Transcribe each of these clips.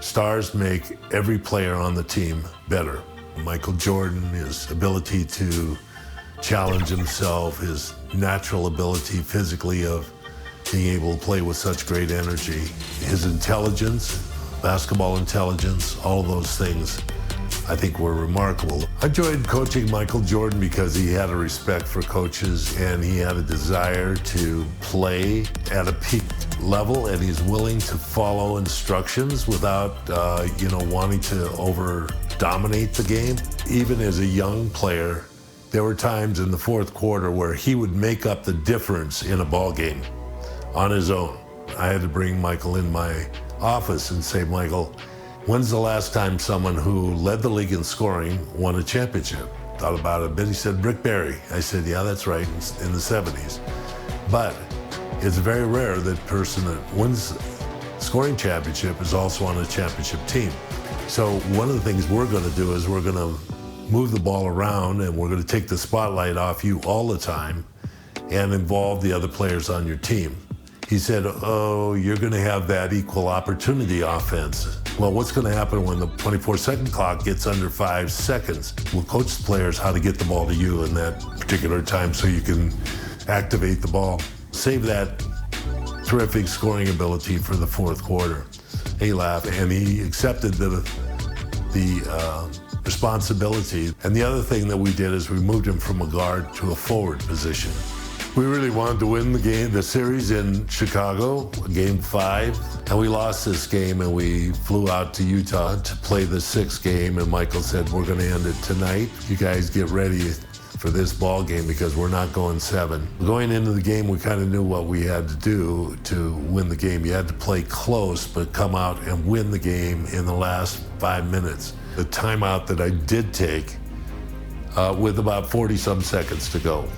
Stars make every player on the team better. Michael Jordan, his ability to challenge himself, his natural ability physically of being able to play with such great energy, his intelligence, basketball intelligence, all of those things I think were remarkable. I enjoyed coaching Michael Jordan because he had a respect for coaches and he had a desire to play at a peak level, and he's willing to follow instructions without, wanting to over-dominate the game. Even as a young player, there were times in the fourth quarter where he would make up the difference in a ball game on his own. I had to bring Michael in my office and say, Michael, when's the last time someone who led the league in scoring won a championship? Thought about it a bit. He said, Rick Barry. I said, yeah, that's right, in the 70s. But it's very rare that person that wins scoring championship is also on a championship team. So one of the things we're going to do is we're going to move the ball around and we're going to take the spotlight off you all the time and involve the other players on your team. He said, oh, you're going to have that equal opportunity offense. Well, what's going to happen when the 24-second clock gets under 5 seconds? We'll coach the players how to get the ball to you in that particular time so you can activate the ball. Save that terrific scoring ability for the fourth quarter. He laughed and he accepted the responsibility. And the other thing that we did is we moved him from a guard to a forward position. We really wanted to win the series in Chicago, Game 5, and we lost this game and we flew out to Utah to play the 6th game, and Michael said, we're going to end it tonight. You guys get ready for this ball game because we're not going 7. Going into the game, we kind of knew what we had to do to win the game. You had to play close, but come out and win the game in the last 5 minutes. The timeout that I did take with about 40-some seconds to go.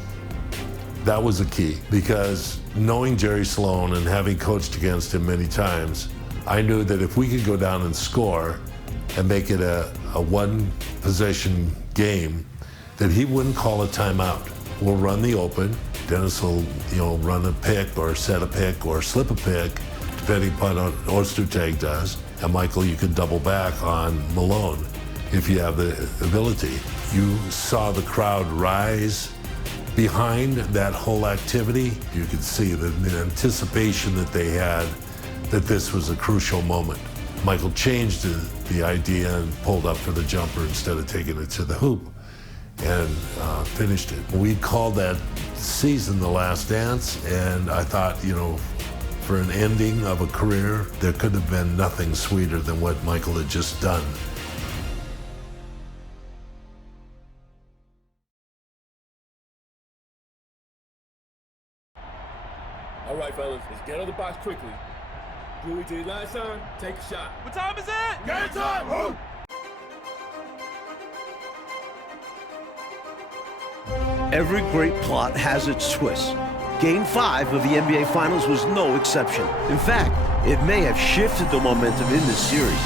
That was the key, because knowing Jerry Sloan and having coached against him many times, I knew that if we could go down and score and make it a one-possession game, that he wouldn't call a timeout. We'll run the open. Dennis will, run a pick or set a pick or slip a pick, depending upon what Ostertag does. And Michael, you could double back on Malone if you have the ability. You saw the crowd rise behind that whole activity. You could see the anticipation that they had that this was a crucial moment. Michael changed the idea and pulled up for the jumper instead of taking it to the hoop and finished it. We called that season The Last Dance, and I thought, for an ending of a career, there could have been nothing sweeter than what Michael had just done. All right, fellas, let's get out of the box quickly. Do what we did last time. Take a shot. What time is it? Game time! Move! Every great plot has its twists. Game 5 of the NBA Finals was no exception. In fact, it may have shifted the momentum in this series.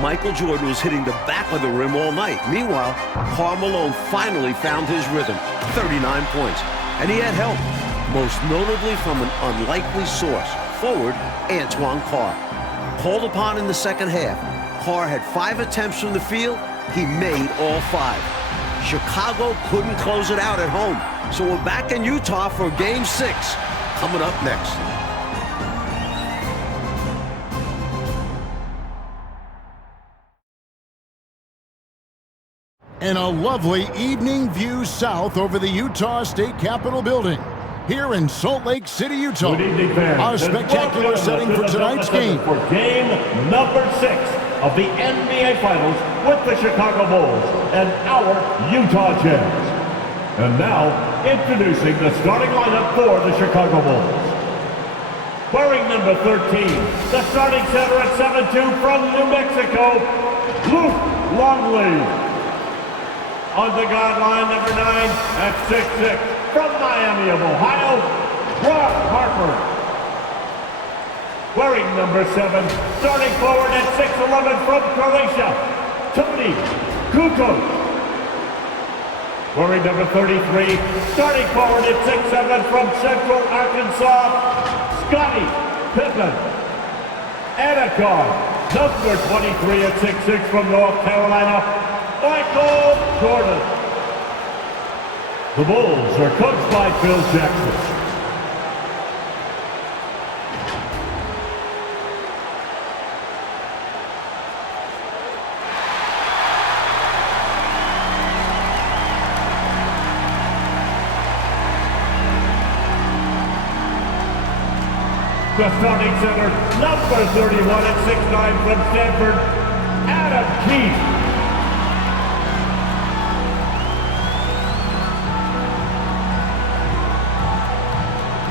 Michael Jordan was hitting the back of the rim all night. Meanwhile, Karl Malone finally found his rhythm, 39 points. And he had help, most notably from an unlikely source, forward Antoine Carr. Called upon in the second half, Carr had 5 attempts from the field. He made all 5. Chicago couldn't close it out at home, so we're back in Utah for Game 6, coming up next. And a lovely evening view south over the Utah State Capitol building. Here in Salt Lake City, Utah. Good evening, fans. Our spectacular setting for tonight's game. For game number 6 of the NBA Finals with the Chicago Bulls and our Utah Jazz. And now, introducing the starting lineup for the Chicago Bulls. Wearing number 13, the starting center at 7'2" from New Mexico, Luke Longley. On the guard line, number 9 at 6'6", from Miami of Ohio, Brock Harper. Wearing number 7, starting forward at 6'11" from Croatia, Tony Kukoc. Wearing number 33, starting forward at 6'7" from Central Arkansas, Scottie Pippen. And a guard, number 23 at 6'6" from North Carolina, Michael Jordan. The Bulls are coached by Phil Jackson. The starting center, number 31 at 6'9" from Stanford, Adam Keefe.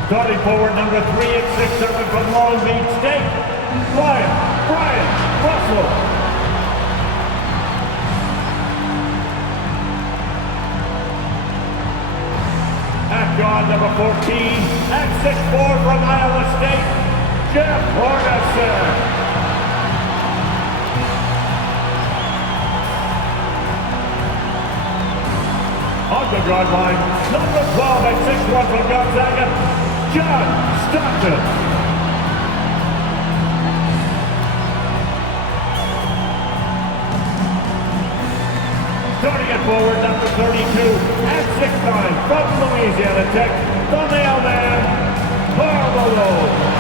Starting forward, number 3 at 6'7" from Long Beach State, Brian Russell. At guard, number 14 at 6'4" from Iowa State, Jeff Hornacek. On the guard line, number 12 at 6'1" from Gonzaga, John Stockton. Starting at forward, number 32 at 6'9" from Louisiana Tech, the mailman, Karl Malone.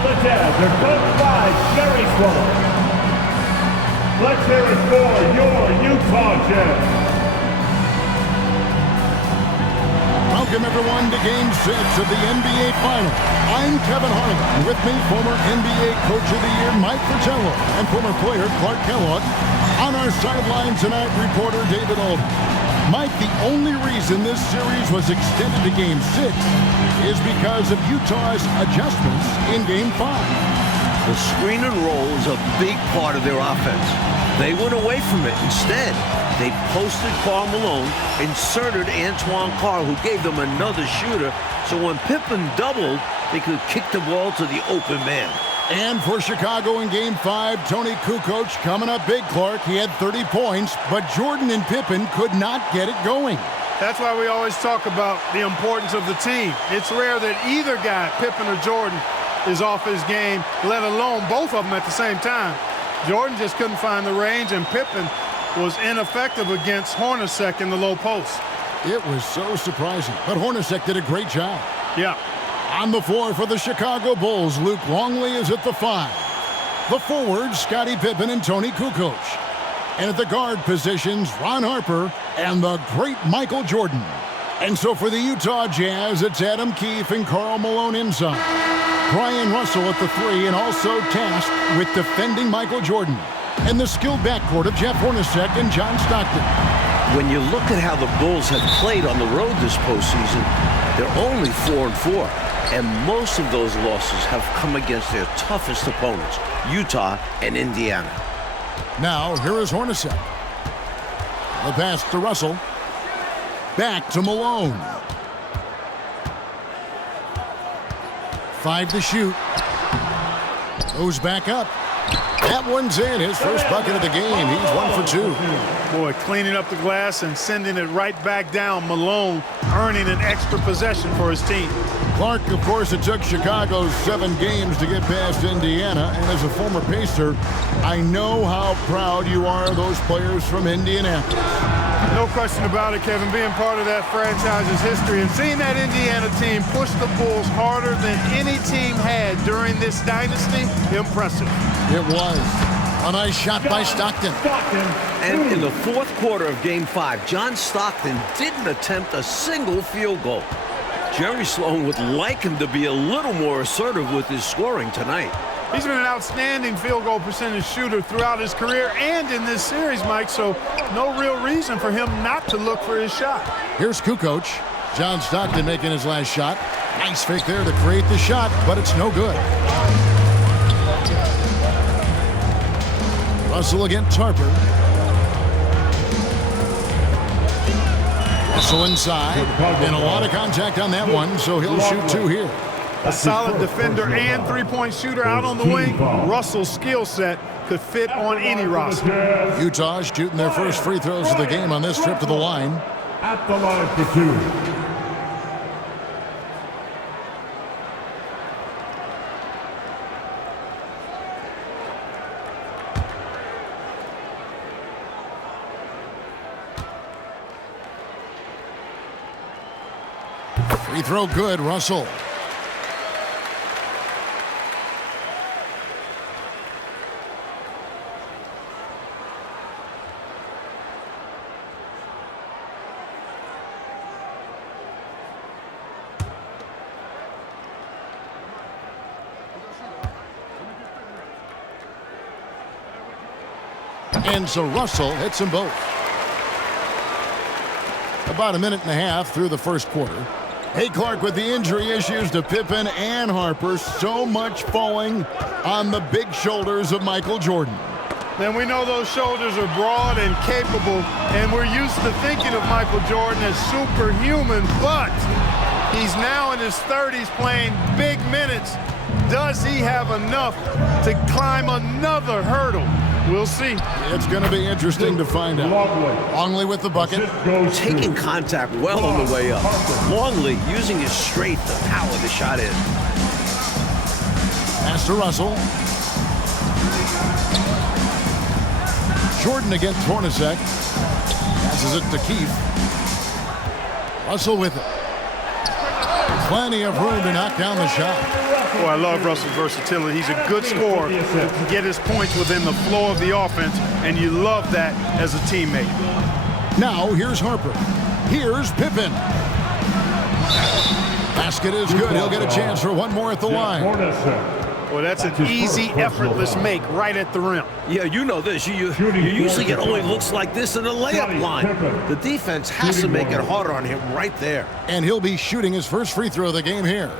The Jazz are coached by Jerry Sloan. Let's hear it for your Utah Jazz. Welcome, everyone, to Game 6 of the NBA Finals. I'm Kevin Harlan. With me, former NBA Coach of the Year Mike Fratello and former player Clark Kellogg. On our sideline tonight, reporter David Alden. Mike, the only reason this series was extended to Game 6 is because of Utah's adjustments in Game 5. The screen and roll is a big part of their offense. They went away from it. Instead, they posted Karl Malone, inserted Antoine Carr, who gave them another shooter, so when Pippen doubled, they could kick the ball to the open man. And for Chicago in Game 5, Tony Kukoc coming up big, Clark. He had 30 points, but Jordan and Pippen could not get it going. That's why we always talk about the importance of the team. It's rare that either guy, Pippen or Jordan, is off his game, let alone both of them at the same time. Jordan just couldn't find the range, and Pippen was ineffective against Hornacek in the low post. It was so surprising, but Hornacek did a great job. Yeah. On the floor for the Chicago Bulls, Luke Longley is at the 5. The forwards, Scottie Pippen and Tony Kukoc. And at the guard positions, Ron Harper and the great Michael Jordan. And so for the Utah Jazz, it's Adam Keefe and Karl Malone inside. Brian Russell at the 3 and also tasked with defending Michael Jordan. And the skilled backcourt of Jeff Hornacek and John Stockton. When you look at how the Bulls have played on the road this postseason, they're only 4-4. And most of those losses have come against their toughest opponents, Utah and Indiana. Now, here is Hornacek. The pass to Russell. Back to Malone. 5 to shoot. Goes back up. That one's in. His first bucket of the game. He's 1 for 2. Boy, cleaning up the glass and sending it right back down. Malone earning an extra possession for his team. Clark, of course, it took Chicago 7 games to get past Indiana. And as a former Pacer, I know how proud you are of those players from Indianapolis. No question about it, Kevin. Being part of that franchise's history and seeing that Indiana team push the Bulls harder than any team had during this dynasty, impressive. It was. A nice shot by Stockton. And in the fourth quarter of Game 5, John Stockton didn't attempt a single field goal. Jerry Sloan would like him to be a little more assertive with his scoring tonight. He's been an outstanding field goal percentage shooter throughout his career and in this series, Mike, so no real reason for him not to look for his shot. Here's Kukoc. John Stockton making his last shot. Nice fake there to create the shot, but it's no good. Russell against Harper. Russell inside, and a lot of contact on that one, so he'll shoot 2 here. A solid defender and three-point shooter out on the wing. Russell's skill set could fit on any roster. Utah shooting their first free throws of the game on this trip to the line. At the line for 2. Free throw good, Russell. And so Russell hits them both. About a minute and a half through the first quarter. Hey, Clark, with the injury issues to Pippen and Harper, so much falling on the big shoulders of Michael Jordan. Then we know those shoulders are broad and capable, and we're used to thinking of Michael Jordan as superhuman, but he's now in his 30s playing big minutes. Does he have enough to climb another hurdle? We'll see. It's going to be interesting to find out. Longley with the bucket. Taking contact well on the way up. Longley using his strength to power the shot in. Pass to Russell. Jordan against Hornacek. Passes it to Keith. Russell with it. Plenty of room to knock down the shot. Oh, I love Russell's versatility. He's a good scorer who can get his points within the flow of the offense, and you love that as a teammate. Now, here's Harper. Here's Pippen. Basket is good. He'll get a chance for one more at the line. Well, that's an easy, effortless make right at the rim. Yeah, you know this. You usually get only looks like this in the layup line. The defense has to make it harder on him right there. And he'll be shooting his first free throw of the game here.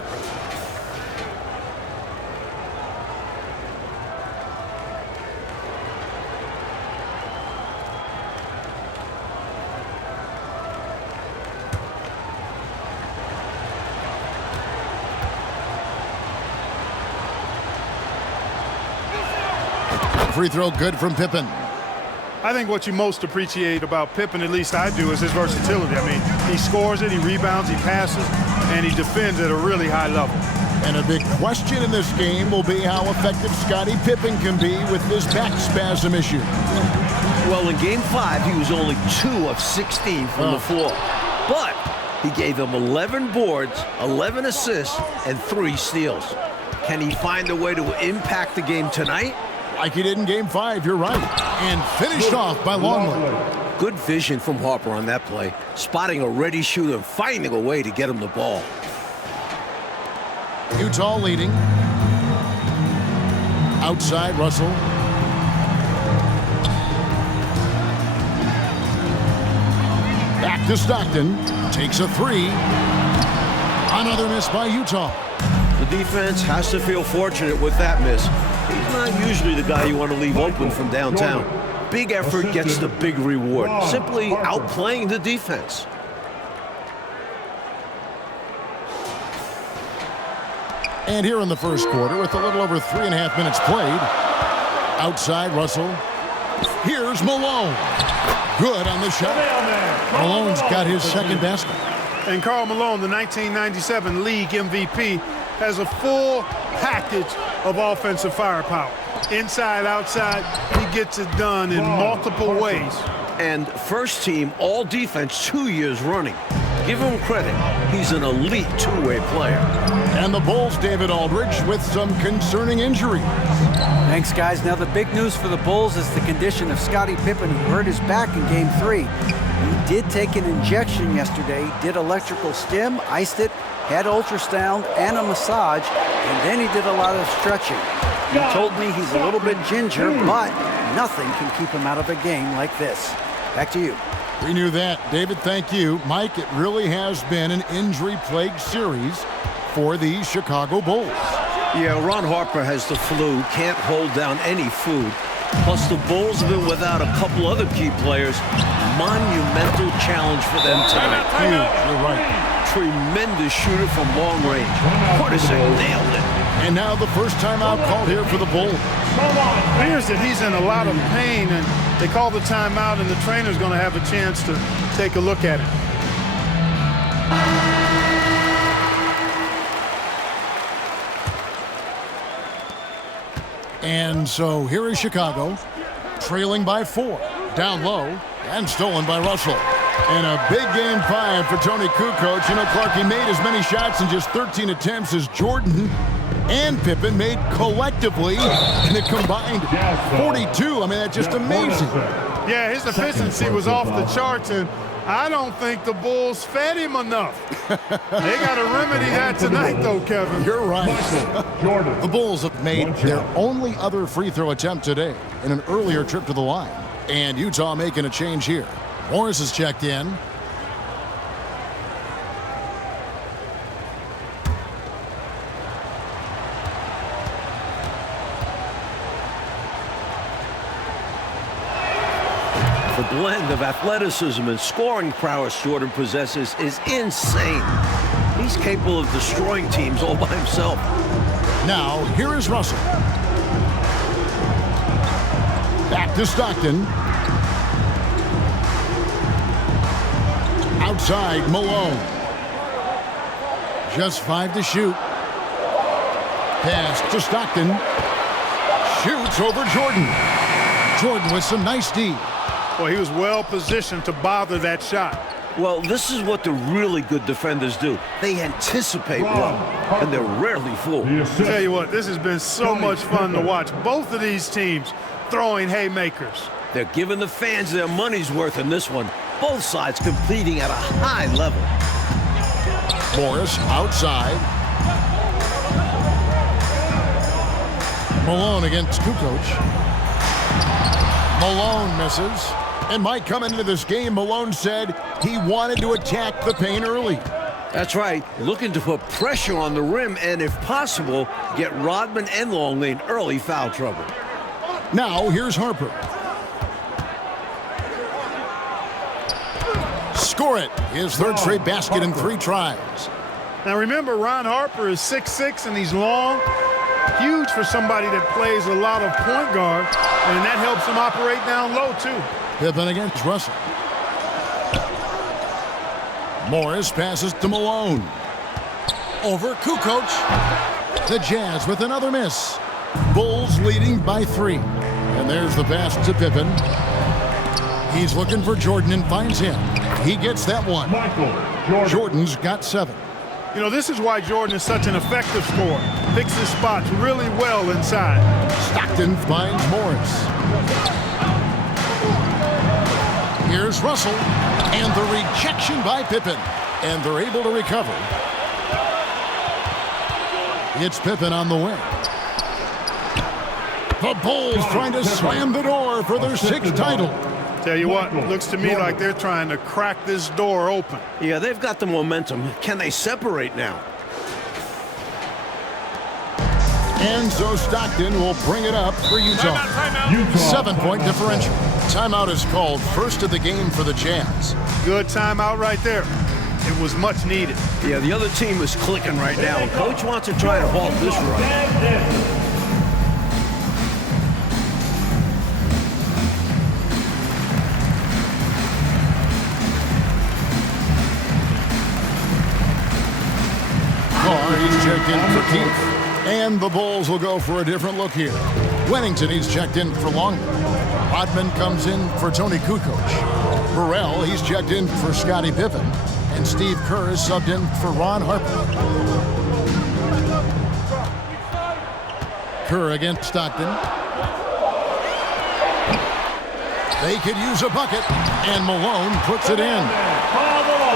Free throw good from Pippen. I think what you most appreciate about Pippen, at least I do, is his versatility. I mean, he scores it, he rebounds, he passes, and he defends at a really high level. And a big question in this game will be how effective Scottie Pippen can be with this back spasm issue. Well, in Game 5, he was only 2 of 16 from the floor. But he gave them 11 boards, 11 assists, and 3 steals. Can he find a way to impact the game tonight? Like he did in Game 5, you're right. And finished off by Longley. Good vision from Harper on that play. Spotting a ready shooter and finding a way to get him the ball. Utah leading. Outside, Russell. Back to Stockton. Takes a 3. Another miss by Utah. The defense has to feel fortunate with that miss. He's not usually the guy you want to leave open from downtown. Big effort gets the big reward. Simply outplaying the defense. And here in the first quarter, with a little over 3.5 minutes played. Outside, Russell. Here's Malone. Good on the shot. Malone's got his second basket. And Karl Malone, the 1997 league MVP, has a full package of offensive firepower. Inside, outside, he gets it done in multiple ways. And first team all defense 2 years running. Give him credit. He's an elite two-way player. And the Bulls, David Aldridge, with some concerning injuries. Thanks, guys. Now the big news for the Bulls is the condition of Scottie Pippen, who hurt his back in Game 3. He did take an injection yesterday, did electrical stim, iced it, had ultrasound and a massage, and then he did a lot of stretching. He told me he's a little bit ginger, but nothing can keep him out of a game like this. Back to you. We knew that. David, thank you. Mike, it really has been an injury-plagued series for the Chicago Bulls. Yeah, Ron Harper has the flu, can't hold down any food. Plus, the Bulls have been without a couple other key players. Monumental challenge for them tonight. Huge, you're right. Tremendous shooter from long range. Hornacek nailed it. And now the first timeout called here for the Bulls. It appears that he's in a lot of pain, and they call the timeout, and the trainer's going to have a chance to take a look at it. And so here is Chicago, trailing by 4, down low, and stolen by Russell. And a big game 5 for Tony Kukoc. You know, Clark, he made as many shots in just 13 attempts as Jordan and Pippen made collectively in a combined 42. I mean, that's just amazing. Yeah, his efficiency was off the charts, and I don't think the Bulls fed him enough. They got to remedy that tonight, though, Kevin. You're right. The Bulls have made their only other free throw attempt today in an earlier trip to the line. And Utah making a change here. Morris is checked in. The blend of athleticism and scoring prowess Jordan possesses is insane. He's capable of destroying teams all by himself. Now, here is Russell. Back to Stockton. Outside, Malone. Just 5 to shoot. Pass to Stockton. Shoots over Jordan. Jordan with some nice D. Well, he was well positioned to bother that shot. Well, this is what the really good defenders do. They anticipate well, and they're rarely fooled. Tell you what, this has been so much fun to watch. Both of these teams throwing haymakers. They're giving the fans their money's worth in this one. Both sides competing at a high level. Morris outside. Malone against Kukoc. Malone misses. And Mike, coming into this game, Malone said he wanted to attack the paint early. That's right. Looking to put pressure on the rim and, if possible, get Rodman and Longley in early foul trouble. Now, here's Harper. Score it. His third straight basket in 3 tries. Now, remember, Ron Harper is 6'6", and he's long. Huge for somebody that plays a lot of point guard, and that helps him operate down low, too. Pippen against Russell. Morris passes to Malone. Over Kukoc. The Jazz with another miss. Bulls leading by 3. And there's the pass to Pippen. He's looking for Jordan and finds him. He gets that one. Jordan's got 7. You know, this is why Jordan is such an effective scorer. Picks his spots really well inside. Stockton finds Morris. Here's Russell. And the rejection by Pippen. And they're able to recover. It's Pippen on the wing. The Bulls trying to slam the door for their 6th title. Tell you what, looks to me like they're trying to crack this door open. Yeah, they've got the momentum. Can they separate now? And so Stockton will bring it up for Utah. 7-point differential. Timeout is called, first of the game for the Jazz. Good timeout right there. It was much needed. Yeah, the other team is clicking right now. Coach wants to try to halt this run. He's checked in for Keith. And the Bulls will go for a different look here. Wennington, he's checked in for Longley. Rodman comes in for Tony Kukoc. Burrell, he's checked in for Scottie Pippen. And Steve Kerr is subbed in for Ron Harper. Kerr against Stockton. They could use a bucket. And Malone puts it in.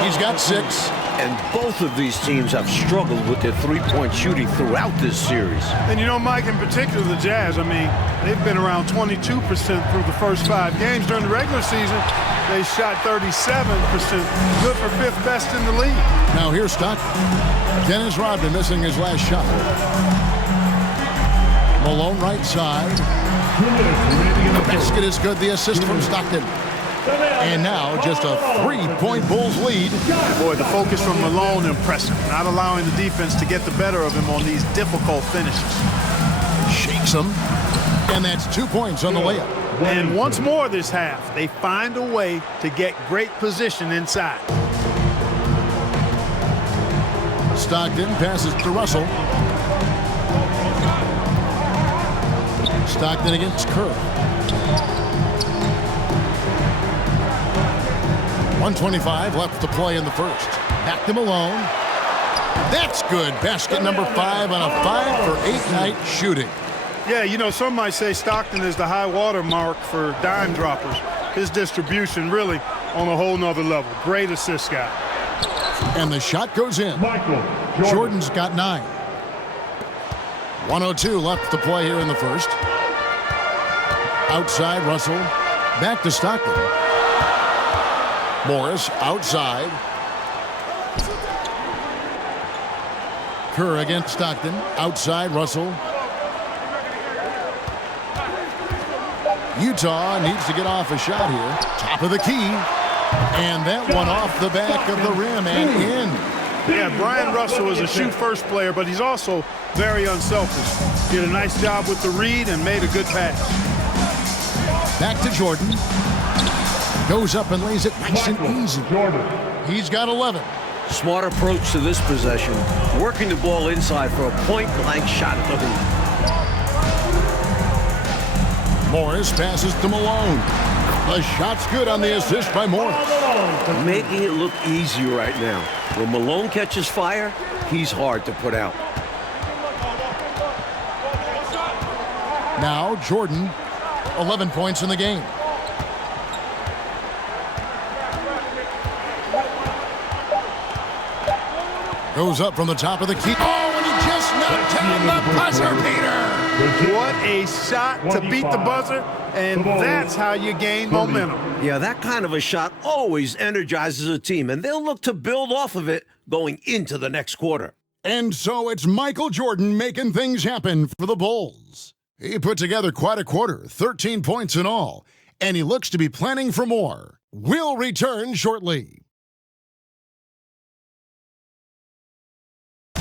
He's got 6. And both of these teams have struggled with their three-point shooting throughout this series. And you know, Mike, in particular, the Jazz, I mean, they've been around 22% through the first 5 games. During the regular season, they shot 37%. Good for 5th best in the league. Now here's Stockton. Dennis Rodman missing his last shot. Malone right side. The basket is good. The assist from Stockton. And now just a 3-point Bulls lead. Boy, the focus from Malone impressive. Not allowing the defense to get the better of him on these difficult finishes. Shakes him. And that's 2 points on the layup. And once more this half, they find a way to get great position inside. Stockton passes to Russell. Stockton against Kerr. 1:25 left to play in the first. Back to Malone. That's good. Basket number 5 on a 5-for-8 night shooting. Yeah, you know, some might say Stockton is the high water mark for dime droppers. His distribution really on a whole nother level. Great assist guy. And the shot goes in. Michael Jordan. Jordan's got 9. 1:02 left to play here in the first. Outside, Russell. Back to Stockton. Morris outside. Kerr against Stockton. Outside, Russell. Utah needs to get off a shot here. Top of the key. And that one off the back of the rim and in. Yeah, Brian Russell is a shoot-first player, but he's also very unselfish. Did a nice job with the read and made a good pass. Back to Jordan. Goes up and lays it nice and easy. Jordan. He's got 11. Smart approach to this possession. Working the ball inside for a point-blank shot at the hoop. Morris passes to Malone. The shot's good on the assist by Morris. Making it look easy right now. When Malone catches fire, he's hard to put out. Now Jordan, 11 points in the game. Goes up from the top of the key. Oh, and he just knocked down the buzzer beater. What a shot to beat the buzzer, and that's how you gain momentum. Yeah, that kind of a shot always energizes a team, and they'll look to build off of it going into the next quarter. And so it's Michael Jordan making things happen for the Bulls. He put together quite a quarter, 13 points in all, and he looks to be planning for more. We'll return shortly.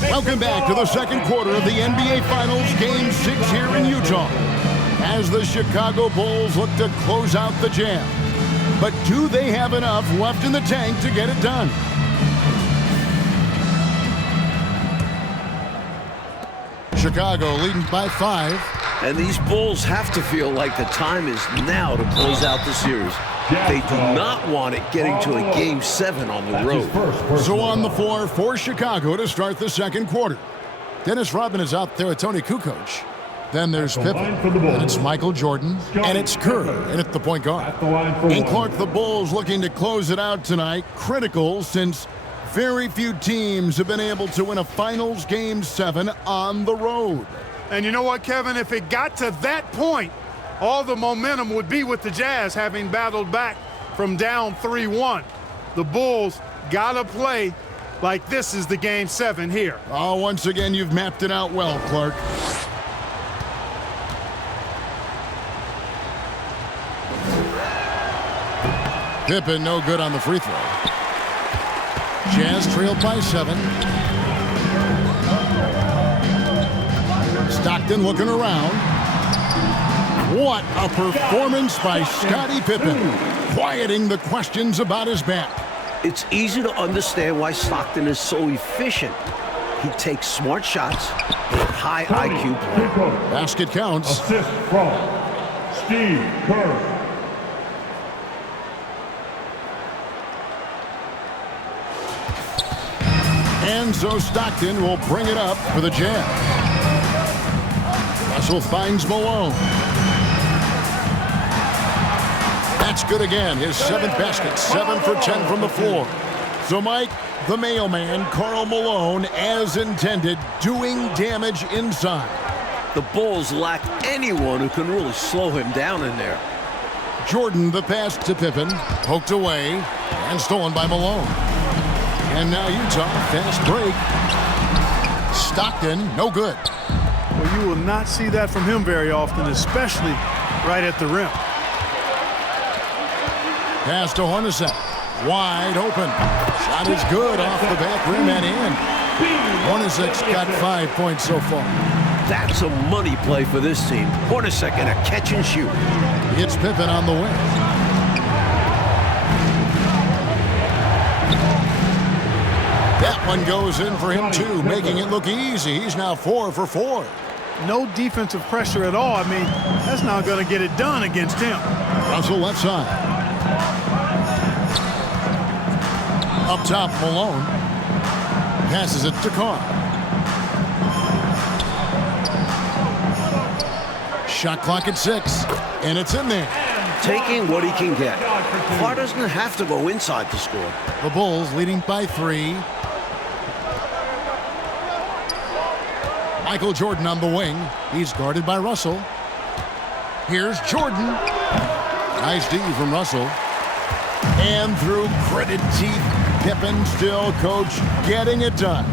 Welcome back to the second quarter of the NBA Finals, Game 6 here in Utah, as the Chicago Bulls look to close out the Jam. But do they have enough left in the tank to get it done? Chicago leading by 5. And these Bulls have to feel like the time is now to close out the series. They do not want it getting to a Game 7 on the road. So on the floor for Chicago to start the second quarter. Dennis Rodman is out there with Tony Kukoc. Then there's Pippen, and it's Michael Jordan, and it's Kerr, and it's the point guard. And Clark, the Bulls looking to close it out tonight. Critical since very few teams have been able to win a Finals Game 7 on the road. And you know what, Kevin? If it got to that point, all the momentum would be with the Jazz having battled back from down 3-1. The Bulls got to play like this is the Game 7 here. Oh, once again, you've mapped it out well, Clark. Pippen no good on the free throw. Jazz trailed by 7. Stockton looking around. What a performance by Scottie Pippen, quieting the questions about his back. It's easy to understand why Stockton is so efficient. He takes smart shots and high IQ play. Basket counts. Assist from Steve Kerr. And so Stockton will bring it up for the Jazz. Russell finds Malone. That's good again. His 7th basket. 7 for 10 from the floor. So, Mike, the mailman, Karl Malone, as intended, doing damage inside. The Bulls lack anyone who can really slow him down in there. Jordan, the pass to Pippen, poked away and stolen by Malone. And now Utah, fast break. Stockton, no good. Well, you will not see that from him very often, especially right at the rim. Pass to Hornacek, wide open. Shot is good off the back rim and in. Hornacek's got 5 points so far. That's a money play for this team. Hornacek in a catch and shoot. It's Pippen on the wing. That one goes in for him too, making it look easy. He's now 4 for 4. No defensive pressure at all. I mean, that's not going to get it done against him. Russell left side. Up top, Malone. Passes it to Carr. Shot clock at 6, and it's in there. Taking what he can get. Carr doesn't have to go inside to score. The Bulls leading by 3. Michael Jordan on the wing. He's guarded by Russell. Here's Jordan. Nice D from Russell. And through gritted teeth, Pippen still, coach, getting it done.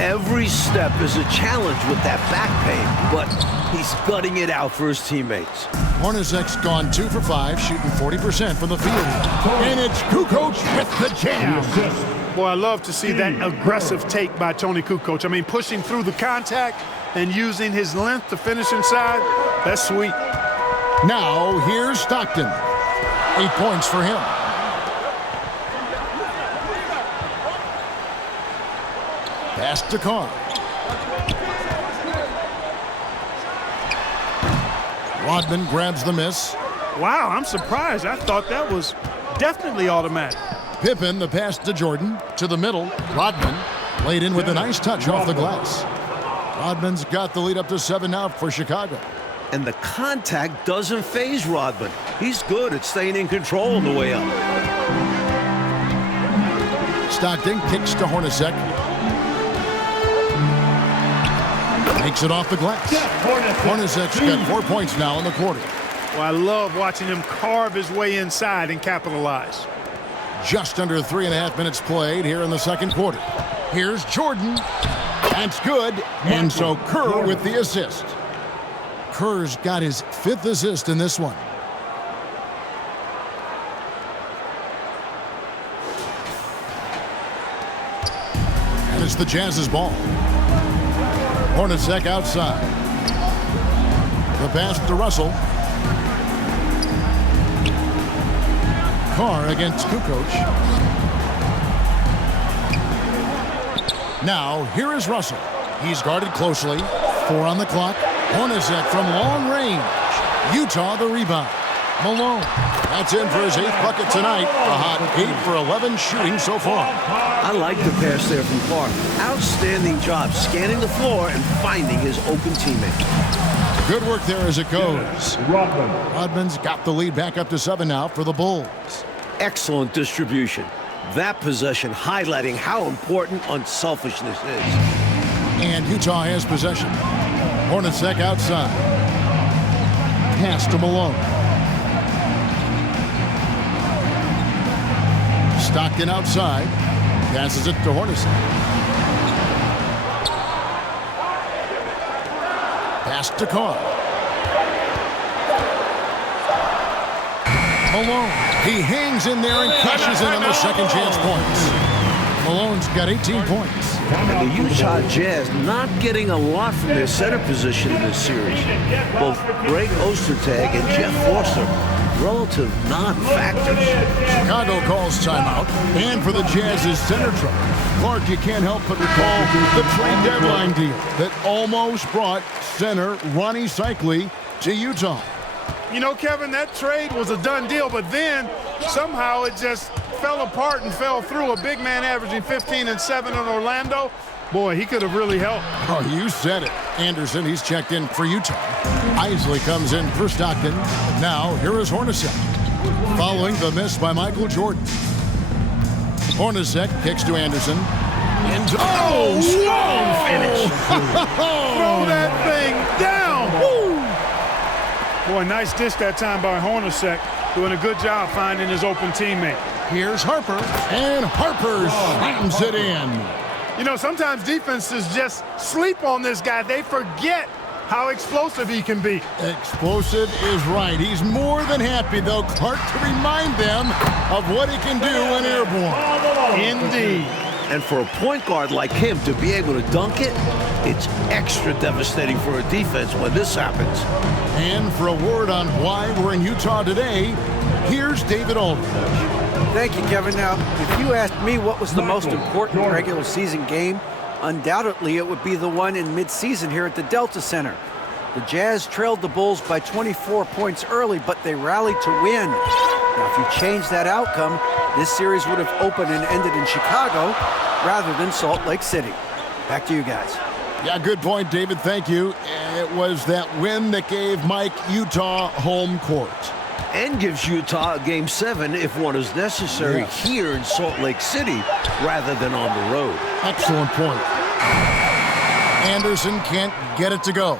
Every step is a challenge with that back pain, but he's gutting it out for his teammates. Hornacek's gone 2 for 5, shooting 40% from the field. And it's Kukoc with the jam. Boy, I love to see that aggressive take by Tony Kukoc. I mean, pushing through the contact and using his length to finish inside. That's sweet. Now, here's Stockton. 8 points for him. Pass to Carr. Rodman grabs the miss. Wow, I'm surprised. I thought that was definitely automatic. Pippen, the pass to Jordan, to the middle. Rodman laid in with a nice touch off the glass. Rodman's got the lead up to 7 now for Chicago. And the contact doesn't faze Rodman. He's good at staying in control on the way up. Stockton kicks to Hornacek. Takes it off the glass. Hornacek's got 4 points now in the quarter. Well, I love watching him carve his way inside and capitalize. Just under 3.5 minutes played here in the second quarter. Here's Jordan. That's good. And so Kerr with the assist. Kerr's got his 5th assist in this one. And it's the Jazz's ball. Hornacek outside. The pass to Russell. Carr against Kukoc. Now, here is Russell. He's guarded closely. 4 on the clock. Hornacek from long range. Utah the rebound. Malone. That's in for his 8th bucket tonight. A hot 8 for 11 shooting so far. I like the pass there from Carr. Outstanding job scanning the floor and finding his open teammate. Good work there as it goes. Rodman's got the lead back up to 7 now for the Bulls. Excellent distribution. That possession highlighting how important unselfishness is. And Utah has possession. Hornacek outside. Pass to Malone. Stockton outside. Passes it to Hornacek. Pass to Carr. Malone. He hangs in there and cashes in on the second chance points. Malone's got 18 points. And the Utah Jazz not getting a lot from their center position in this series. Both Greg Ostertag and Jeff Forster, relative non-factors. Chicago calls timeout. And for the Jazz's center trouble. Clark, you can't help but recall the trade deadline deal that almost brought center Ronnie Cycli to Utah. You know, Kevin, that trade was a done deal, but then somehow it just fell apart and fell through. A big man averaging 15 and 7 in Orlando. Boy, he could have really helped. Oh, you said it. Anderson, he's checked in for Utah. Isley comes in for Stockton. Now, here is Hornacek. Following the miss by Michael Jordan. Hornacek kicks to Anderson. Into strong finish. Throw that thing down. Woo! Boy, nice dish that time by Hornacek. Doing a good job finding his open teammate. Here's Harper. And Harper slams it in. You know, sometimes defenses just sleep on this guy. They forget how explosive he can be. Explosive is right. He's more than happy, though, Clark, to remind them of what he can do when airborne. Indeed. And for a point guard like him to be able to dunk it, it's extra devastating for a defense when this happens. And for a word on why we're in Utah today, here's David Aldridge. Thank you, Kevin. Now, if you asked me what was the most important regular season game, undoubtedly it would be the one in mid-season here at the Delta Center. The Jazz trailed the Bulls by 24 points early, but they rallied to win. Now, if you change that outcome, this series would have opened and ended in Chicago rather than Salt Lake City. Back to you guys. Yeah, good point, David. Thank you. It was that win that gave Mike Utah home court. And gives Utah a Game 7 if one is necessary here in Salt Lake City rather than on the road. Excellent point. Anderson can't get it to go.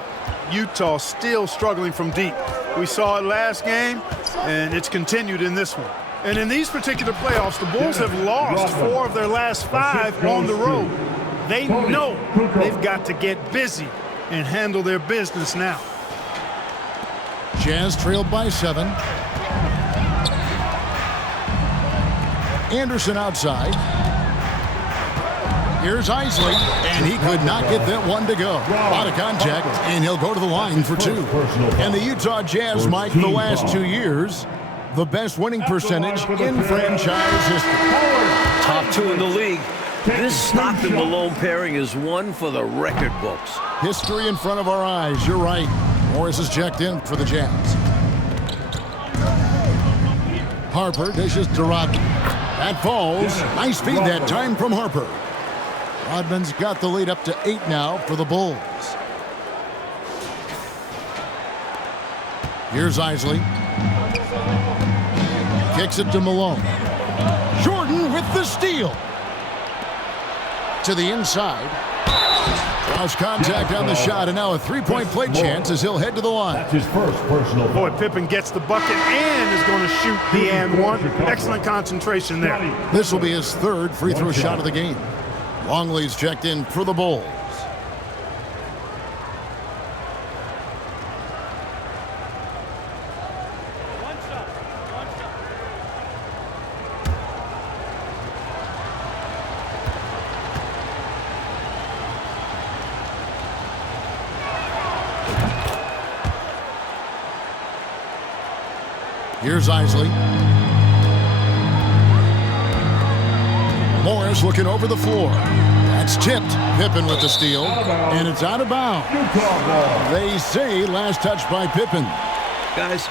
Utah still struggling from deep. We saw it last game, and it's continued in this one. And in these particular playoffs, the Bulls have lost 4 of their last 5 on the road. They know they've got to get busy and handle their business now. Jazz trailed by 7. Anderson outside. Here's Isley, and he could not get that one to go. A lot of contact, and he'll go to the line for 2. And the Utah Jazz, Mike, the last 2 years, the best winning percentage in franchise history. Top 2 in the league. This Stockton-Malone pairing is one for the record books. History in front of our eyes. You're right. Morris is checked in for the Jazz. Harper dishes to Rodman. That falls. Nice feed that time from Harper. Rodman's got the lead up to 8 now for the Bulls. Here's Isley. Kicks it to Malone. Jordan with the steal. To the inside. Draws contact on the shot, and now a 3-point play chance as he'll head to the line. That's his first personal foul. Boy, Pippen gets the bucket and is going to shoot the and one. Excellent concentration there. This will be his 3rd free throw shot of the game. Longley's checked in for the Bulls. Here's Isley. Morris looking over the floor. That's tipped. Pippen with the steal. And it's out of bounds. They say last touch by Pippen. Guys,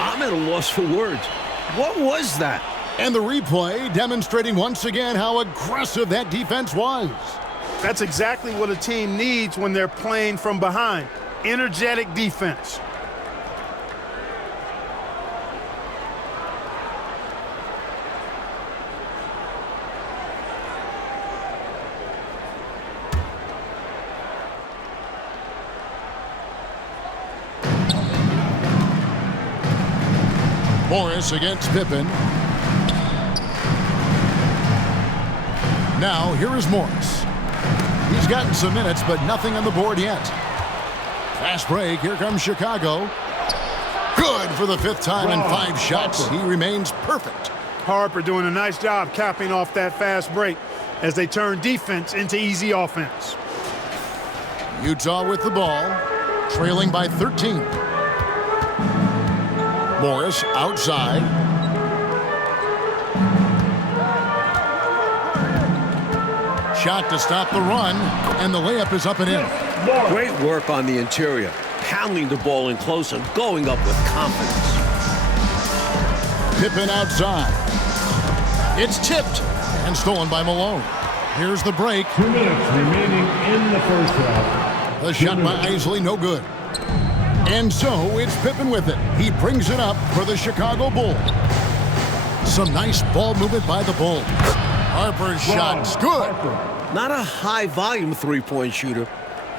I'm at a loss for words. What was that? And the replay demonstrating once again how aggressive that defense was. That's exactly what a team needs when they're playing from behind. Energetic defense. Morris against Pippen. Now, here is Morris. He's gotten some minutes, but nothing on the board yet. Fast break. Here comes Chicago. Good for the 5th time in 5 shots. He remains perfect. Harper doing a nice job capping off that fast break as they turn defense into easy offense. Utah with the ball, trailing by 13. Morris outside. Shot to stop the run, and the layup is up and in. Great work on the interior, pounding the ball in close and going up with confidence. Pippen outside. It's tipped and stolen by Malone. Here's the break. 2 minutes remaining in the first half. The shot by Isley, no good. And so it's Pippen with it. He brings it up for the Chicago Bulls. Some nice ball movement by the Bulls. Harper's shot's good. Not a high-volume three-point shooter,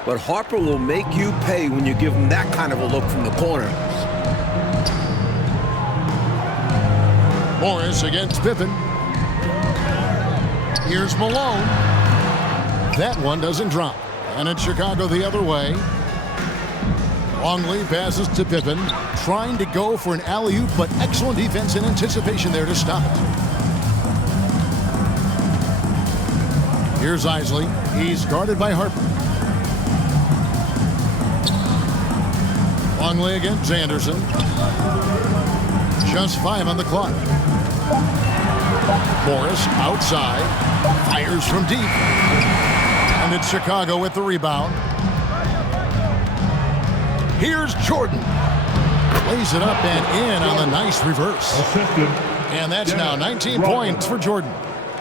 but Harper will make you pay when you give him that kind of a look from the corner. Morris against Pippen. Here's Malone. That one doesn't drop. And it's Chicago the other way. Longley passes to Pippen, trying to go for an alley-oop, but excellent defense and anticipation there to stop it. Here's Isley. He's guarded by Harper. Longley against Anderson. Just 5 on the clock. Morris outside. Fires from deep. And it's Chicago with the rebound. Here's Jordan. Lays it up and in on the nice reverse. Assisted And that's now 19 points for Jordan.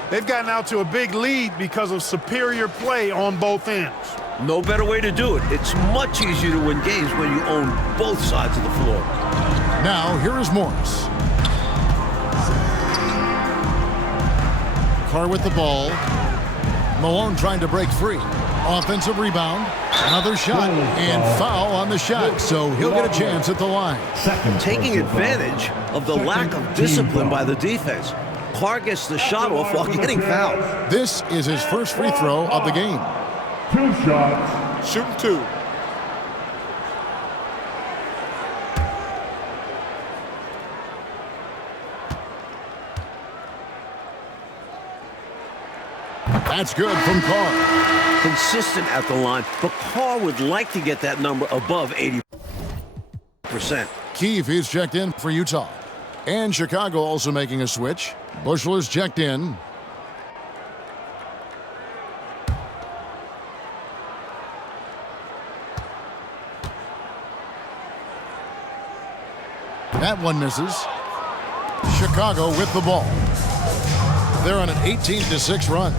They've gotten out to a big lead because of superior play on both ends. No better way to do it. It's much easier to win games when you own both sides of the floor. Now, here is Morris. Carr with the ball. Malone trying to break free. Offensive rebound. Another shot. And foul on the shot, so he'll get a chance at the line. Taking advantage of the lack of discipline by the defense. Carr gets the shot off while getting fouled. This is his first free throw of the game. 2 shots. Shooting 2. That's good from Carr. Consistent at the line, but Carr would like to get that number above 80%. Keefe is checked in for Utah. And Chicago also making a switch. Bushler's checked in. That one misses. Chicago with the ball. They're on an 18-6 run.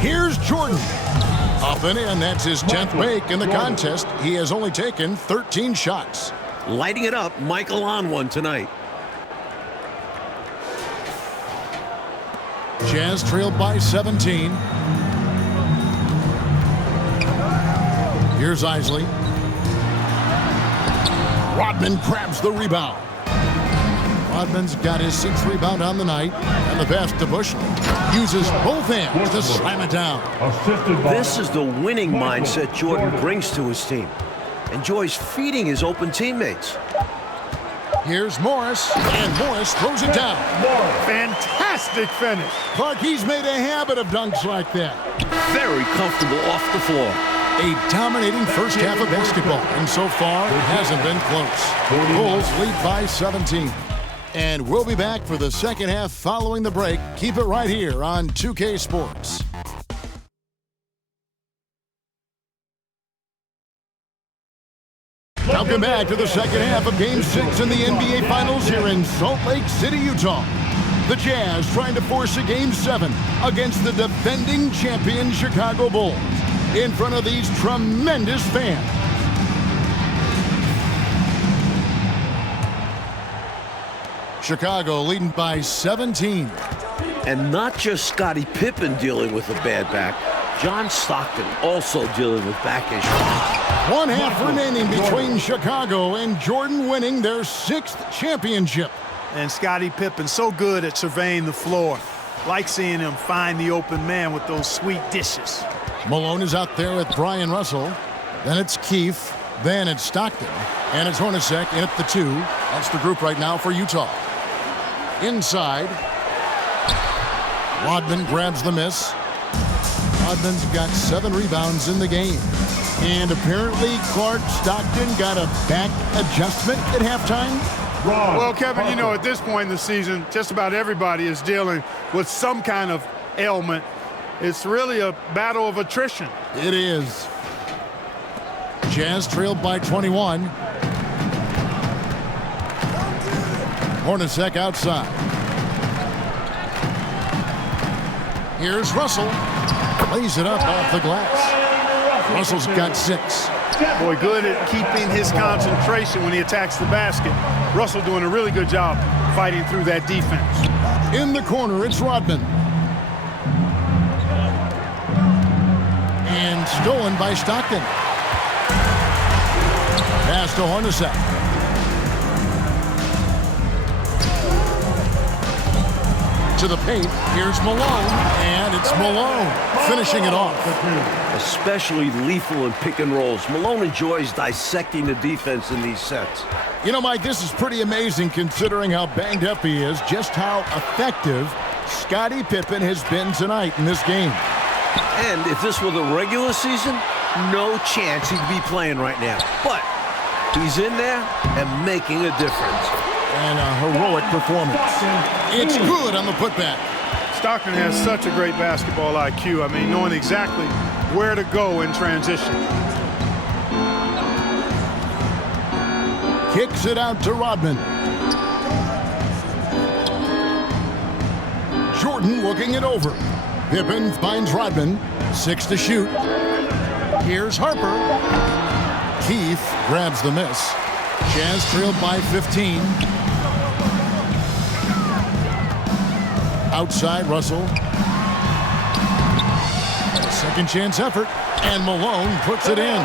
Here's Jordan. Up and in. That's his 10th make in the contest. He has only taken 13 shots. Lighting it up, Michael on one tonight. Jazz trailed by 17. Here's Isley. Rodman grabs the rebound. Rodman's got his 6th rebound on the night. And the pass to Bushler. Uses both hands to slam it down. This is the winning mindset Jordan brings to his team. Enjoys feeding his open teammates. Here's Morris. And Morris throws it down. Fantastic finish. Clark, he's made a habit of dunks like that. Very comfortable off the floor. A dominating first half of basketball. And so far, it hasn't been close. Bulls lead by 17. And we'll be back for the second half following the break. Keep it right here on 2K Sports. Welcome back to the second half of Game 6 in the NBA Finals here in Salt Lake City, Utah. The Jazz trying to force a Game 7 against the defending champion Chicago Bulls in front of these tremendous fans. Chicago leading by 17. And not just Scottie Pippen dealing with a bad back. John Stockton also dealing with back issues. 1 half remaining between Chicago and Jordan winning their 6th championship. And Scottie Pippen so good at surveying the floor. Like seeing him find the open man with those sweet dishes. Malone is out there with Brian Russell. Then it's Keefe. Then it's Stockton. And it's Hornacek in at the 2. That's the group right now for Utah. Inside. Rodman grabs the miss. Rodman's got 7 rebounds in the game. And apparently Clark Stockton got a back adjustment at halftime. Well, Kevin, you know, at this point in the season, just about everybody is dealing with some kind of ailment. It's really a battle of attrition. It is. Jazz trailed by 21. Hornacek outside. Here's Russell. Lays it up off the glass. Russell's got 6. Boy, good at keeping his concentration when he attacks the basket. Russell doing a really good job fighting through that defense. In the corner, it's Rodman. And stolen by Stockton. Pass to Hornacek. To the paint, here's Malone, and it's Malone finishing it off. Especially lethal in pick and rolls. Malone enjoys dissecting the defense in these sets. You know, Mike, this is pretty amazing considering how banged up he is, just how effective Scottie Pippen has been tonight in this game. And if this were the regular season, no chance he'd be playing right now. But he's in there and making a difference. And a heroic performance. It's good on the putback. Stockton has such a great basketball IQ. I mean, knowing exactly where to go in transition. Kicks it out to Rodman. Jordan looking it over. Pippen finds Rodman. 6 to shoot. Here's Harper. Keith grabs the miss. Jazz trailed by 15. Outside, Russell. Second chance effort. And Malone puts it in.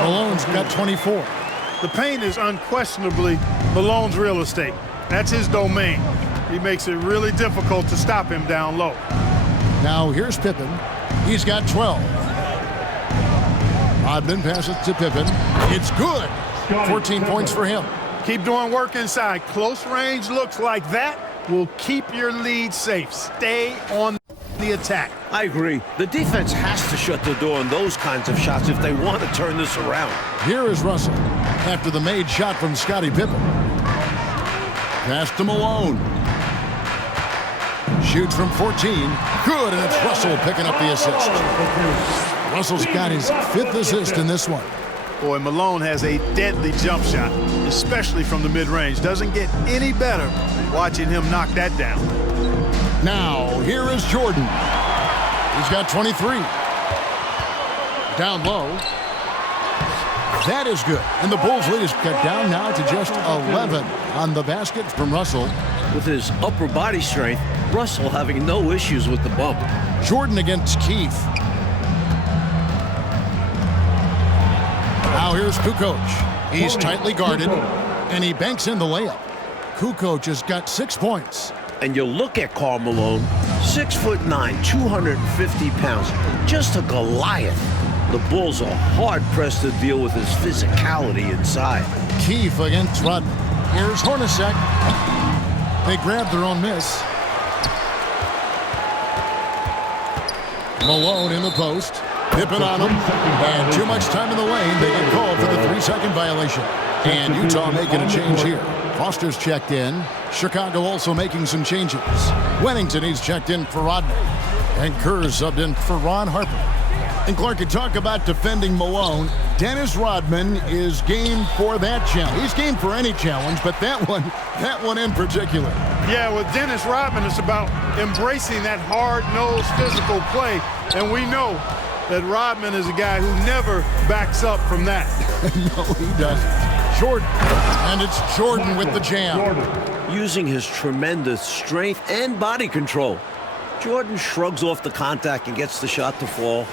Malone's got 24. The paint is unquestionably Malone's real estate. That's his domain. He makes it really difficult to stop him down low. Now here's Pippen. He's got 12. Rodman passes to Pippen. It's good. 14 points for him. Keep doing work inside. Close range looks like that will keep your lead safe. Stay on the attack. I agree. The defense has to shut the door on those kinds of shots if they want to turn this around. Here is Russell after the made shot from Scottie Pippen. Pass to Malone. Shoots from 14. Good, and it's Russell picking up the assist. Russell's got his 5th assist in this one. Boy, Malone has a deadly jump shot, especially from the mid-range. Doesn't get any better watching him knock that down. Now, here is Jordan. He's got 23. Down low. That is good. And the Bulls lead is cut down now to just 11 on the basket from Russell. With his upper body strength, Russell having no issues with the bump. Jordan against Keith. Now here's Kukoc. He's tightly guarded, and he banks in the layup. Kukoc has got 6 points. And you look at Karl Malone, 6'9", 250 pounds, just a Goliath. The Bulls are hard-pressed to deal with his physicality inside. Keith against Rodman. Here's Hornacek. They grab their own miss. Malone in the post. Pippen on him. And too much time in the lane. They get called for the 3-second violation. And Utah making a change here. Foster's checked in. Chicago also making some changes. Wennington, he's checked in for Rodman. And Kerr's subbed in for Ron Harper. And Clark, you talk about defending Malone. Dennis Rodman is game for that challenge. He's game for any challenge, but that one in particular. Yeah, with Dennis Rodman, it's about embracing that hard-nosed physical play. And we know that Rodman is a guy who never backs up from that. No, he doesn't. Jordan, and it's Jordan with the jam. Using his tremendous strength and body control, Jordan shrugs off the contact and gets the shot to fall.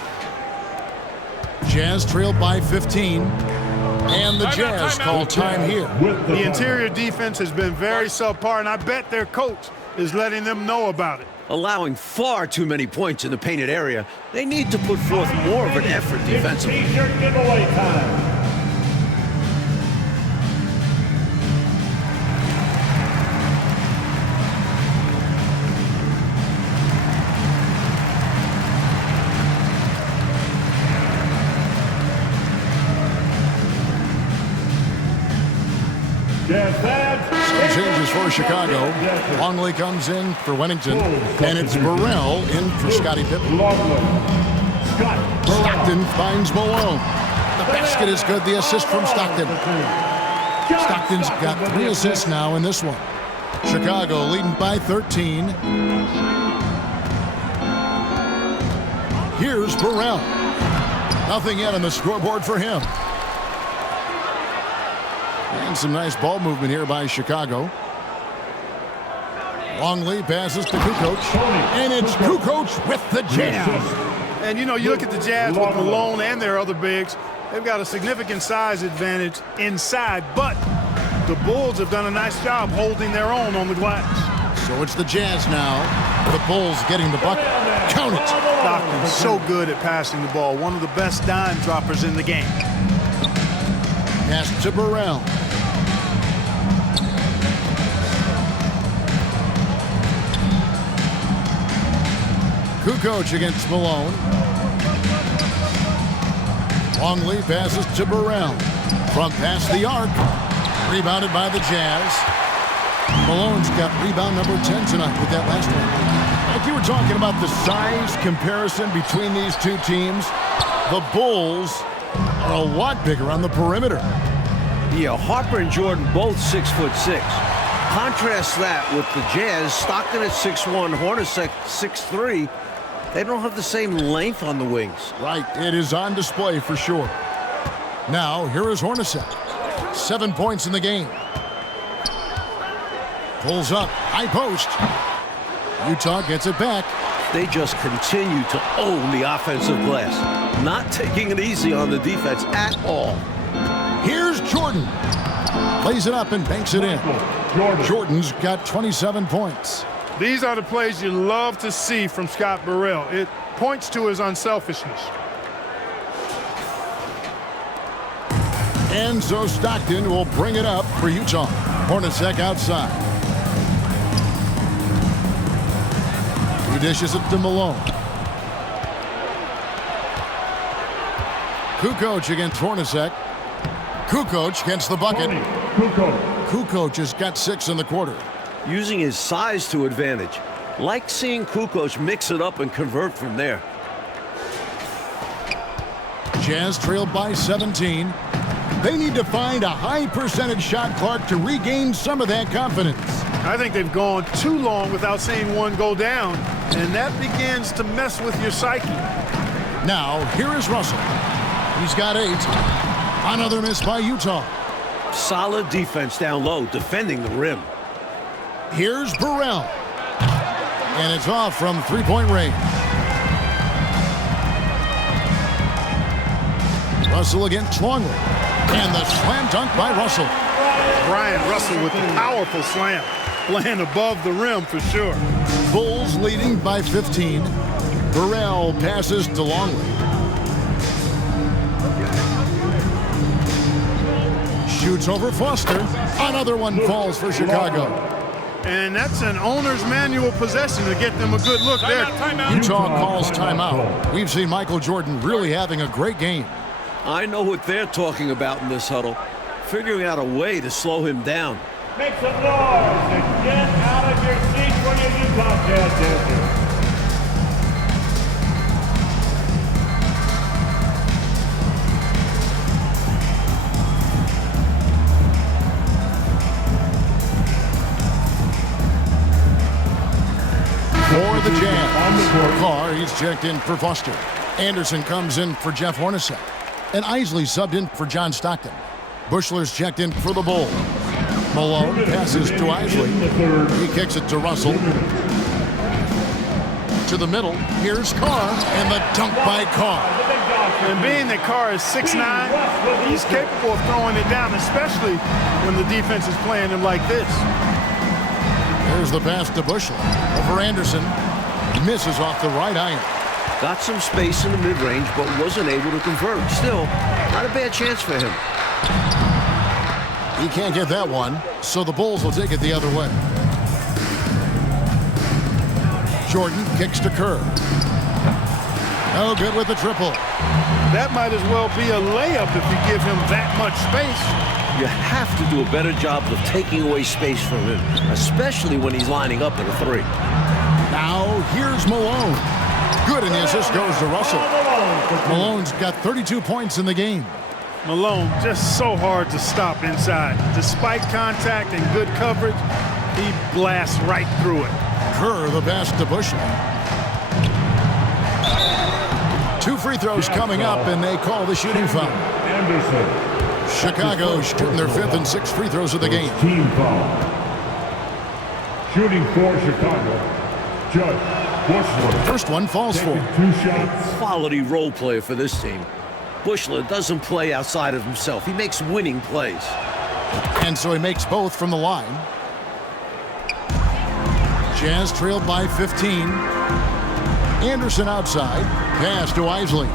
Jazz trailed by 15, and the Jazz call time here. The interior defense has been very subpar, and I bet their coach is letting them know about it. Allowing far too many points in the painted area, they need to put forth more of an effort defensively. T-shirt giveaway time. Some changes for Chicago. Longley comes in for Wennington, and it's Burrell in for Scottie Pippen. Stockton finds Malone. The basket is good. The assist from Stockton. Stockton's got 3 assists now in this one. Chicago leading by 13. Here's Burrell. Nothing yet on the scoreboard for him. And some nice ball movement here by Chicago. Longley passes to Kukoc. And it's Kukoc with the jam. And, you know, you look at the Jazz with Malone and their other bigs, they've got a significant size advantage inside, but the Bulls have done a nice job holding their own on the glass. So it's the Jazz now. The Bulls getting the bucket. Count it. Stockton's so good at passing the ball. One of the best dime droppers in the game. Pass to Burrell. Kukoc against Malone. Longley passes to Burrell. From past the arc. Rebounded by the Jazz. Malone's got rebound number 10 tonight with that last one. Like you were talking about the size comparison between these two teams, the Bulls are a lot bigger on the perimeter. Yeah, Harper and Jordan both 6'6". Contrast that with the Jazz, Stockton at 6'1", Hornacek 6'3". They don't have the same length on the wings. Right, it is on display for sure. Now, here is Hornacek. 7 points in the game. Pulls up, high post. Utah gets it back. They just continue to own the offensive glass. Not taking it easy on the defense at all. Here's Jordan. Plays it up and banks it in. Jordan's got 27 points. These are the plays you love to see from Scott Burrell. It points to his unselfishness. And so Stockton will bring it up for Utah. Hornacek outside. He dishes it to Malone. Kukoc against Hornacek. Kukoc gets the bucket. Kukoc has got 6 in the quarter. Using his size to advantage. Like seeing Kukoc mix it up and convert from there. Jazz trailed by 17. They need to find a high percentage shot clock to regain some of that confidence. I think they've gone too long without seeing one go down, and that begins to mess with your psyche. Now, here is Russell. He's got 8. Another miss by Utah. Solid defense down low, defending the rim. Here's Burrell. And it's off from three-point range. Russell against Longley. And the slam dunk by Russell. Brian Russell with a powerful slam. Land above the rim for sure. Bulls leading by 15. Burrell passes to Longley. Shoots over Foster. Another one falls for Chicago. And that's an owner's manual possession to get them a good look there. Utah calls timeout. We've seen Michael Jordan really having a great game. I know what they're talking about in this huddle. Figuring out a way to slow him down. Make some noise and get out of your seat for your Utah Jazz dancers. For the Jazz. Carr, he's checked in for Foster. Anderson comes in for Jeff Hornacek. And Isley subbed in for John Stockton. Bushler's checked in for the Bulls. Malone passes to Isley. He kicks it to Russell. To the middle, here's Carr, and the dunk by Carr. And being that Carr is 6'9", he's capable of throwing it down, especially when the defense is playing him like this. There's the pass to Bushler. Over Anderson. Misses off the right iron. Got some space in the mid-range, but wasn't able to convert. Still, not a bad chance for him. He can't get that one, so the Bulls will take it the other way. Jordan kicks to Kerr. No good with the triple. That might as well be a layup if you give him that much space. You have to do a better job of taking away space from him, especially when he's lining up at a 3. Now, here's Malone. Good, and the assist goes to Russell. Malone's got 32 points in the game. Malone just so hard to stop inside. Despite contact and good coverage, he blasts right through it. Kerr, the pass to Bushler. 2 free throws coming up, and they call the shooting foul. Anderson. Chicago shooting their 5th and 6th free throws of the game. Team foul. Shooting for Chicago. Judge Bushler. First one falls for. 2 shots. Quality role player for this team. Bushler doesn't play outside of himself. He makes winning plays. And so he makes both from the line. Jazz trailed by 15. Anderson outside. Pass to Isley.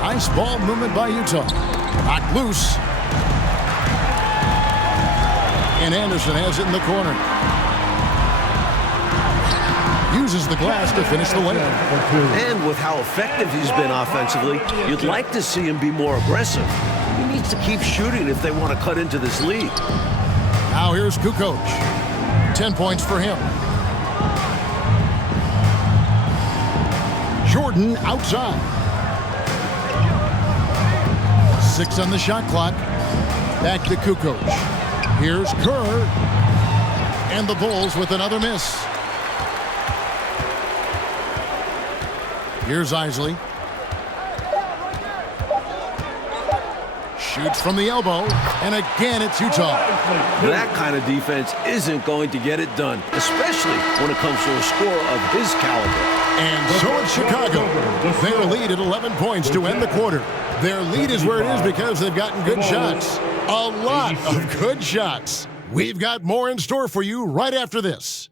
Nice ball movement by Utah. Knocked loose. And Anderson has it in the corner. Uses the glass to finish the layup. And with how effective he's been offensively, you'd like to see him be more aggressive. He needs to keep shooting if they want to cut into this lead. Now here's Kukoc. 10 points for him. Jordan outside. 6 on the shot clock. Back to Kukoc. Here's Kerr. And the Bulls with another miss. Here's Isley. Shoots from the elbow, and again it's Utah. That kind of defense isn't going to get it done, especially when it comes to a score of his caliber. And so it's Chicago. Their lead at 11 points to end the quarter. Their lead is where it is because they've gotten good shots. A lot of good shots. We've got more in store for you right after this.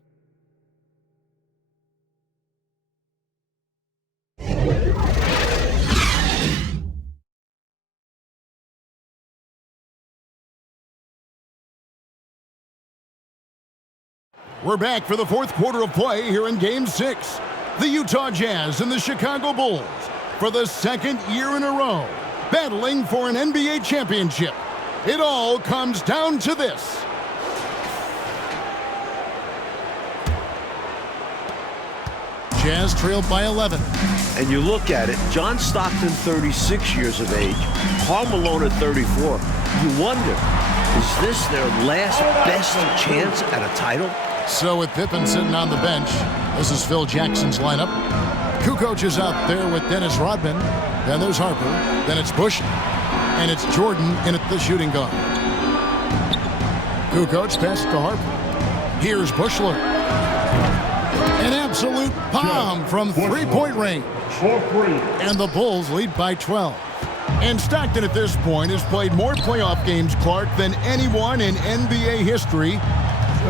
We're back for the fourth quarter of play here in Game 6. The Utah Jazz and the Chicago Bulls, for the second year in a row, battling for an NBA championship. It all comes down to this. Jazz trailed by 11. And you look at it, John Stockton, 36 years of age, Karl Malone at 34. You wonder, is this their last best chance at a title? So with Pippen sitting on the bench, this is Phil Jackson's lineup. Kukoc is out there with Dennis Rodman. Then there's Harper. Then it's Bush. And it's Jordan in at the shooting guard. Kukoc pass to Harper. Here's Bushler. An absolute bomb from three-point range. And the Bulls lead by 12. And Stockton at this point has played more playoff games, Clark, than anyone in NBA history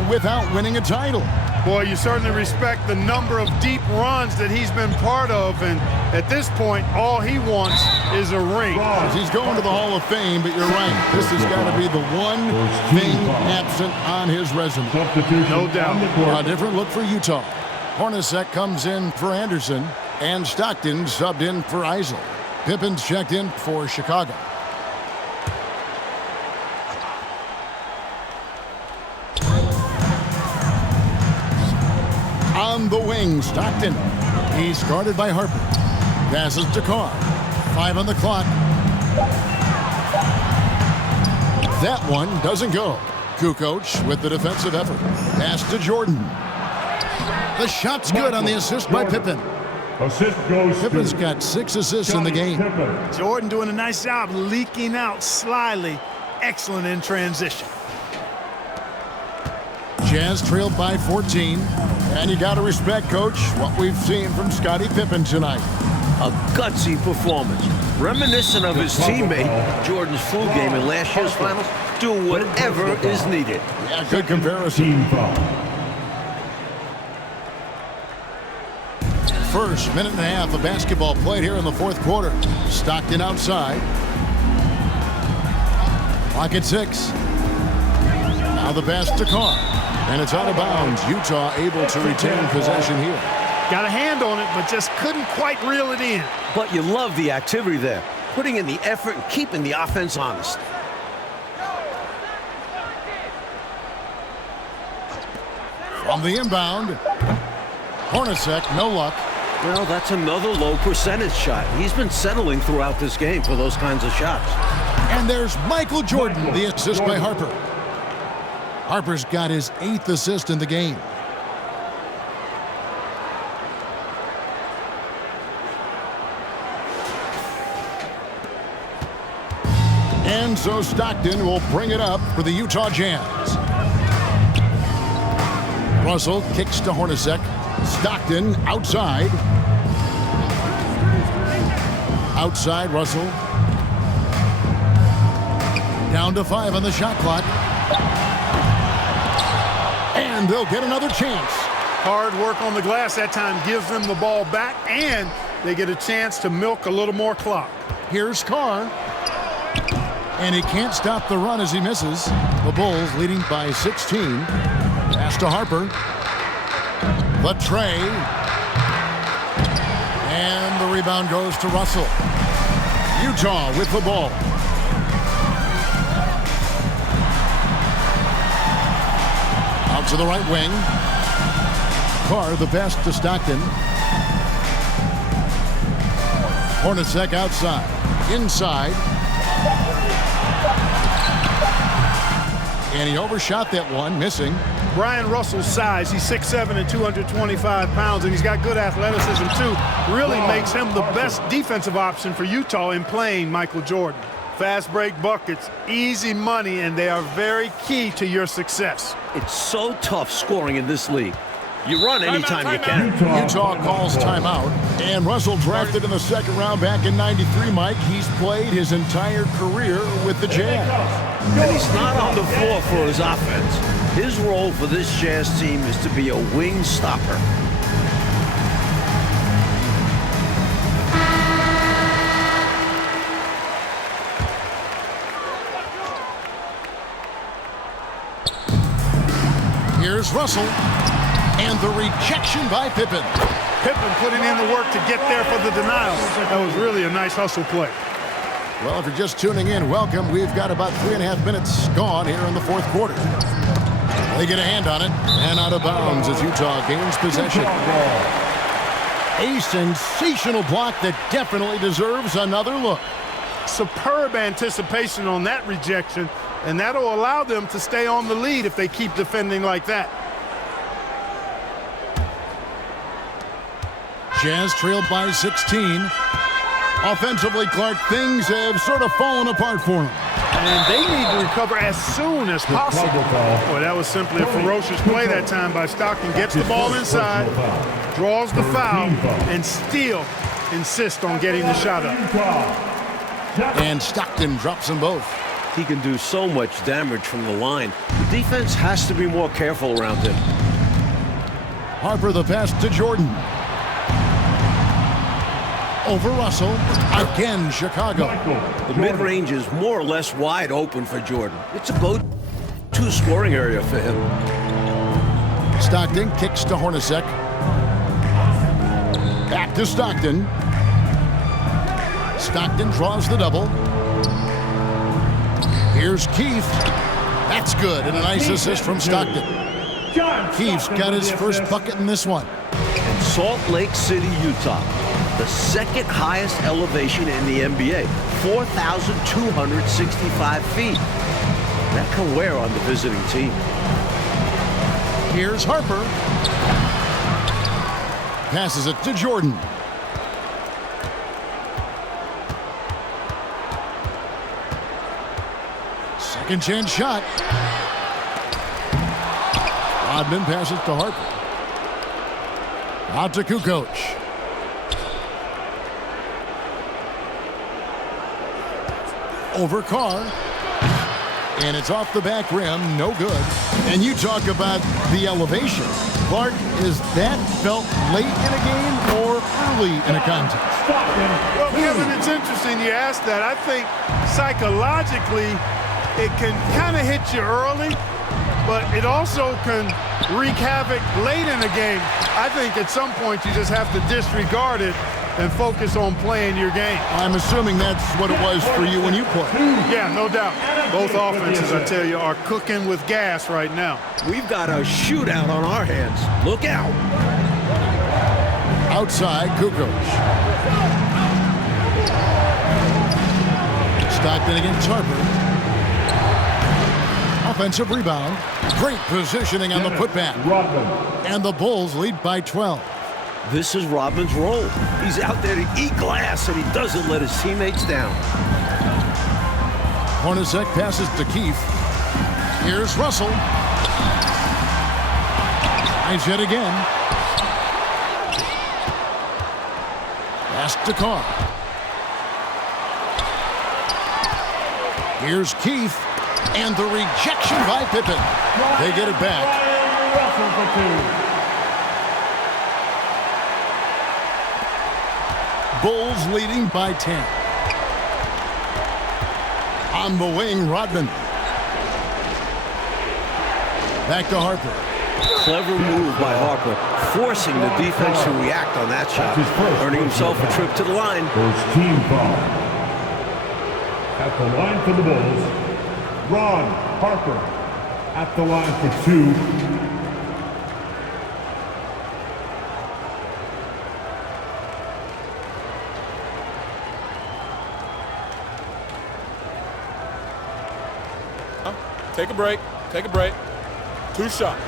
without winning a title. Boy, you certainly respect the number of deep runs that he's been part of, and at this point, all he wants is a ring. He's going to the Hall of Fame, but you're right. This has got to be the one thing absent on his resume. No doubt. A different look for Utah. Hornacek comes in for Anderson, and Stockton subbed in for Isley. Pippen's checked in for Chicago. On the wing, Stockton. He's guarded by Harper. Passes to Carr. 5 on the clock. That one doesn't go. Kukoc with the defensive effort. Pass to Jordan. The shot's good on the assist by Pippen. Assist goes Pippen's got 6 assists in the game. Jordan doing a nice job leaking out slyly. Excellent in transition. Jazz trailed by 14. And you got to respect, Coach, what we've seen from Scottie Pippen tonight. A gutsy performance, reminiscent of his teammate Jordan's flu game in last year's finals. Do whatever is needed. Yeah, good comparison. First minute and a half of basketball played here in the fourth quarter. Stockton outside. Clock at 6. Now the pass to Carr. And it's out of bounds. Utah able to retain possession here. Got a hand on it, but just couldn't quite reel it in. But you love the activity there, putting in the effort and keeping the offense honest. From the inbound, Hornacek, no luck. Well, that's another low percentage shot. He's been settling throughout this game for those kinds of shots. And there's Michael Jordan, the assist by Harper. Harper's got his 8th assist in the game. And so Stockton will bring it up for the Utah Jazz. Russell kicks to Hornacek. Stockton outside. Outside, Russell. Down to 5 on the shot clock. And they'll get another chance. Hard work on the glass that time gives them the ball back, and they get a chance to milk a little more clock. Here's Carr. And he can't stop the run as he misses. The Bulls leading by 16. Pass to Harper. The tray. And the rebound goes to Russell. Utah with the ball. Out to the right wing. Carr, the pass to Stockton. Hornacek outside. Inside. And he overshot that one, missing. Brian Russell's size, he's 6'7" and 225 pounds, and he's got good athleticism too. Really makes him the best defensive option for Utah in playing Michael Jordan. Fast break buckets, easy money, and they are very key to your success. It's so tough scoring in this league. You run anytime you can. Utah calls timeout. And Russell drafted in the second round back in '93, Mike. He's played his entire career with the Jazz. And he's not on the floor for his offense. His role for this Jazz team is to be a wing stopper. Here's Russell. And the rejection by Pippen. Pippen putting in the work to get there for the denial. That was really a nice hustle play. Well, if you're just tuning in, welcome. We've got about 3.5 minutes gone here in the fourth quarter. They get a hand on it, and out of bounds as Utah gains possession. A sensational block that definitely deserves another look. Superb anticipation on that rejection, and that'll allow them to stay on the lead if they keep defending like that. Jazz trailed by 16. Offensively, Clark, things have sort of fallen apart for them. And they need to recover as soon as possible. Boy, that was simply a ferocious play that time by Stockton. Gets the ball inside, draws the foul, and still insists on getting the shot up. And Stockton drops them both. He can do so much damage from the line. The defense has to be more careful around him. Harper the pass to Jordan. Over Russell. Again, Chicago. The mid-range is more or less wide open for Jordan. It's a go-to scoring area for him. Stockton kicks to Hornacek. Back to Stockton. Stockton draws the double. Here's Keith. That's good, and a nice assist from Stockton. Keith's got his first bucket in this one. And Salt Lake City, Utah, the second highest elevation in the NBA, 4,265 feet. That can wear on the visiting team. Here's Harper. Passes it to Jordan. Second chance shot. Rodman passes to Harper. Out to Kukoc. Over Carr. And it's off the back rim. No good. And you talk about the elevation. Clark, is that felt late in a game or early in a contest? Well, Kevin, it's interesting you asked that. I think psychologically it can kind of hit you early, but it also can wreak havoc late in the game. I think at some point you just have to disregard it and focus on playing your game. I'm assuming that's what it was for you when you played. Yeah, no doubt. Both offenses, I tell you, are cooking with gas right now. We've got a shootout on our hands. Look out. Outside, Kukoc. Stockton against Harper. Offensive rebound. Great positioning on the putback. And the Bulls lead by 12. This is Rodman's role. He's out there to eat glass, and he doesn't let his teammates down. Hornacek passes to Keith. Here's Russell. Finds it again. Pass to Carr. Here's Keith. And the rejection by Pippen. They get it back. Russell for two. Bulls leading by 10. On the wing, Rodman. Back to Harper. Clever move by Harper, forcing the defense to react on that shot, earning himself a trip to the line. First team foul. At the line for the Bulls, Ron Harper. At the line for two. Take a break. Take a break. 2 shots.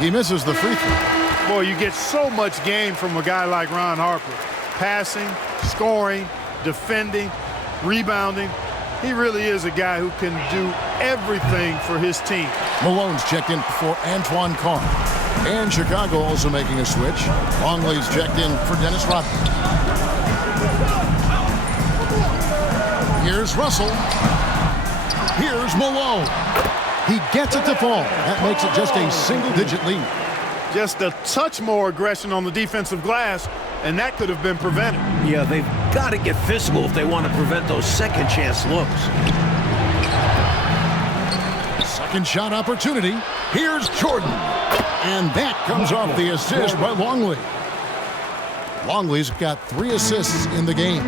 He misses the free throw. Boy, you get so much game from a guy like Ron Harper. Passing, scoring, defending, rebounding. He really is a guy who can do everything for his team. Malone's checked in for Antoine Carr. And Chicago also making a switch. Longley's checked in for Dennis Rodman. Here's Russell. Here's Malone. He gets it to fall. That makes it just a single-digit lead. Just a touch more aggression on the defensive glass, and that could have been prevented. Yeah, they've got to get physical if they want to prevent those second-chance looks. Second shot opportunity. Here's Jordan. And that comes off the assist by Longley. Longley's got 3 assists in the game.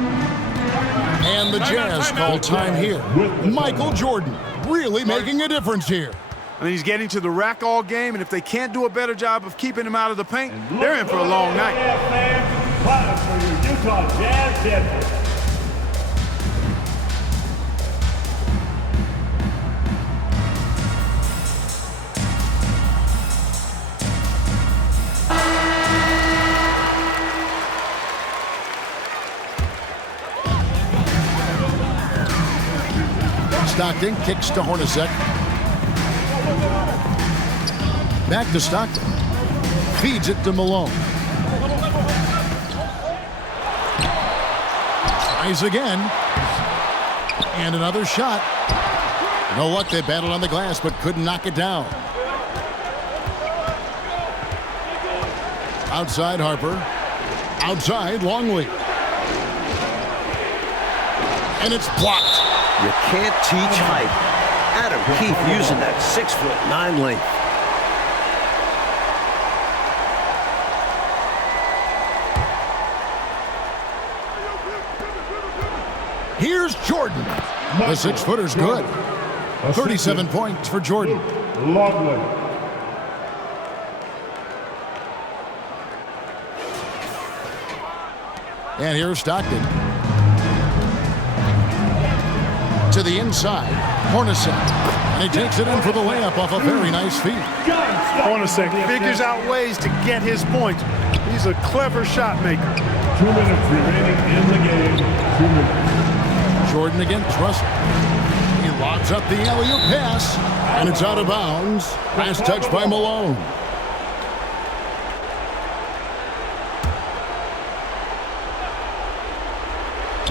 And the Jazz call time here. Michael Jordan really making a difference here. I mean, he's getting to the rack all game, and if they can't do a better job of keeping him out of the paint, they're in for a long night. Clap for your Utah Jazz champions. Stockton kicks to Hornacek. Back to Stockton. Feeds it to Malone. Tries again. And another shot. You know what? They battled on the glass but couldn't knock it down. Outside Harper. Outside Longley. And it's blocked. You can't teach height. Adam Keefe using that 6'9" length. Here's Jordan. The 6-footer's good. 37 points for Jordan. Lovely. And here's Stockton. To the inside. Hornacek. And he takes it in for the layup off a very nice feed. Hornacek figures out ways to get his points. He's a clever shot maker. 2 minutes remaining in the game. 2 minutes. Jordan against Russell. He lobs up the alley-oop pass. And it's out of bounds. Last touch by Malone.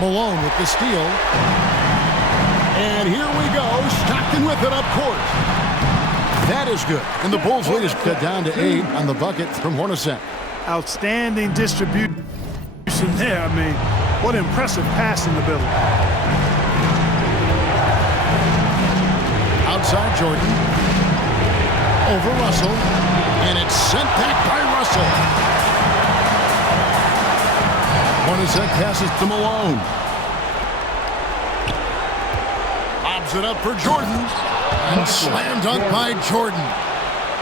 Malone with the steal. And here we go. Stockton with it up court. That is good. And the Bulls lead is cut down to 8 on the bucket from Hornacek. Outstanding distribution there. I mean, what impressive passing ability. Outside Jordan. Over Russell. And it's sent back by Russell. Hornacek passes to Malone. Lobs it up for Jordan. And slam dunk by Jordan.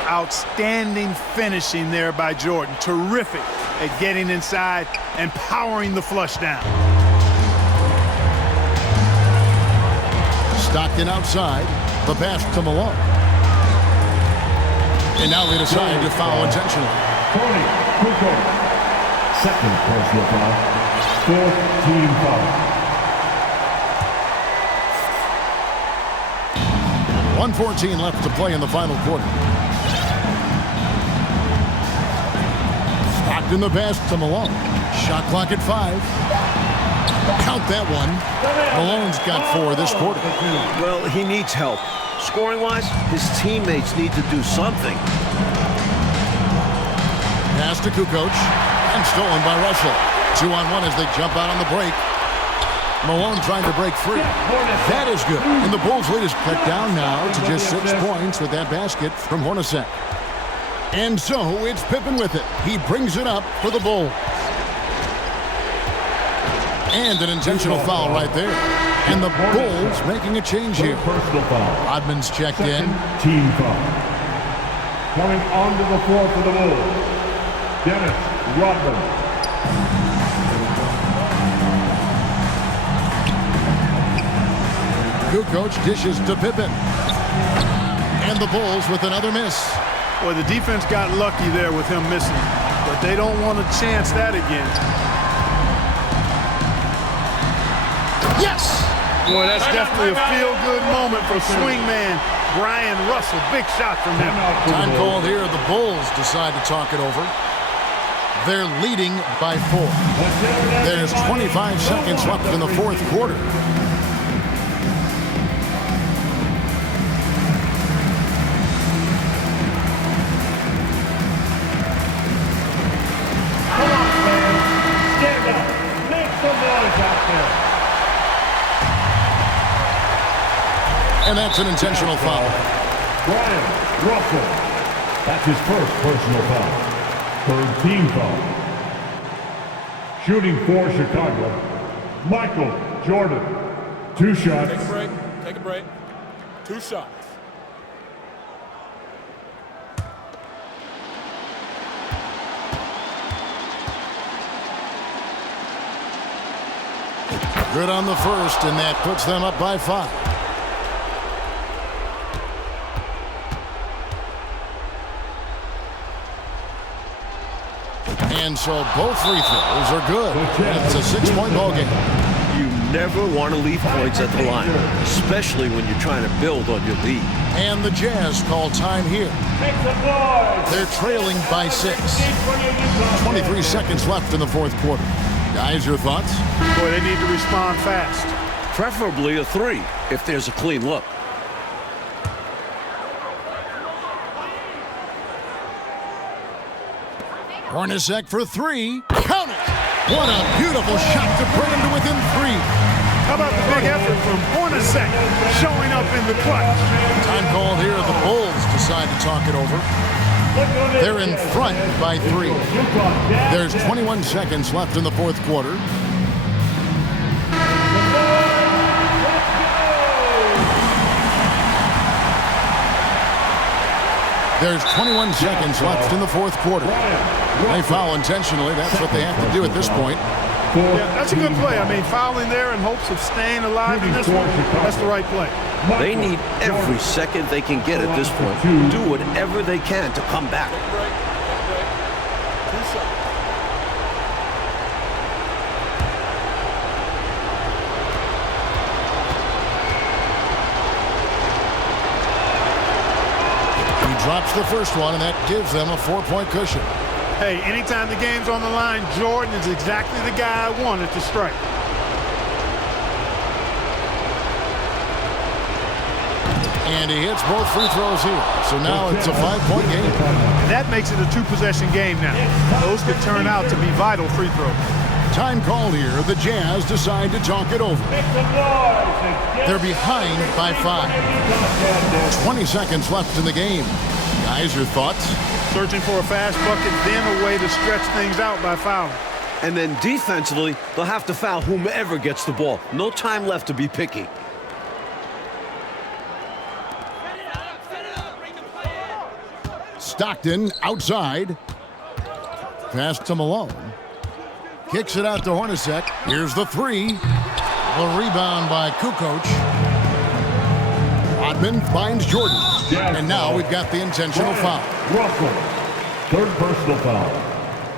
Outstanding finishing there by Jordan. Terrific at getting inside and powering the flush down. Stockton outside. The pass to Malone. And now they decide to foul intentionally. Tony Kukoc. Second personal foul. 4th team foul. 1:14 left to play in the final quarter. Stockton the pass to Malone. Shot clock at 5. Count that one. Malone's got 4 this quarter. Well, he needs help. Scoring-wise, his teammates need to do something. Pass to Kukoc. And stolen by Russell. 2-on-1 as they jump out on the break. Malone trying to break free. That is good. And the Bulls lead is cut down now to just 6 points with that basket from Hornacek. And so it's Pippen with it. He brings it up for the Bulls. And an intentional foul right there. And the Bulls making a change here. Personal foul. Rodman's checked in. Team foul. Coming onto the floor for the Bulls. Dennis Rodman. Kukoc dishes to Pippen. And the Bulls with another miss. Boy, the defense got lucky there with him missing, but they don't want to chance that again. Yes! Boy, that's definitely a feel-good moment for swingman Brian Russell. Big shot from him. Time called here. The Bulls decide to talk it over. They're leading by 4. There's 25 seconds left in the fourth quarter. Stand up. Make some noise out there. And that's an intentional foul. Brian Russell. That's his first personal foul. Third team foul. Shooting for Chicago, Michael Jordan. 2 shots. Take a break. Take a break. 2 shots. Good on the first, and that puts them up by 5. And so both free throws are good. It's a 6-point ball game. You never want to leave points at the line, especially when you're trying to build on your lead. And the Jazz call time here. Make some noise. They're trailing by 6. 23 seconds left in the fourth quarter. Guys, your thoughts? Boy, they need to respond fast. Preferably a 3 if there's a clean look. Hornacek for 3. Count it! What a beautiful shot to bring him to within 3. How about the big effort from Hornacek showing up in the clutch? Time called here. The Bulls decide to talk it over. They're in front by 3. There's 21 seconds left in the fourth quarter. There's 21 seconds left in the fourth quarter. They foul intentionally. That's what they have to do at this point. Yeah, that's a good play. I mean, fouling there in hopes of staying alive in this one, that's the right play. They need every second they can get at this point. Do whatever they can to come back. Take a break. Take a break. 2 shots. He drops the first one, and that gives them a 4-point cushion. Hey, anytime the game's on the line, Jordan is exactly the guy I wanted to strike. And he hits both free throws here. So now it's a 5-point game. And that makes it a 2-possession game now. Those could turn out to be vital free throws. Time called here. The Jazz decide to talk it over. Make some noise. They're behind by 5. 20 seconds left in the game. Guys, your thoughts? Searching for a fast bucket, then a way to stretch things out by fouling. And then defensively, they'll have to foul whomever gets the ball. No time left to be picky. Stockton outside. Pass to Malone. Kicks it out to Hornacek. Here's the 3. A rebound by Kukoc. Rodman finds Jordan. And now we've got the intentional foul. Russell. Third personal foul.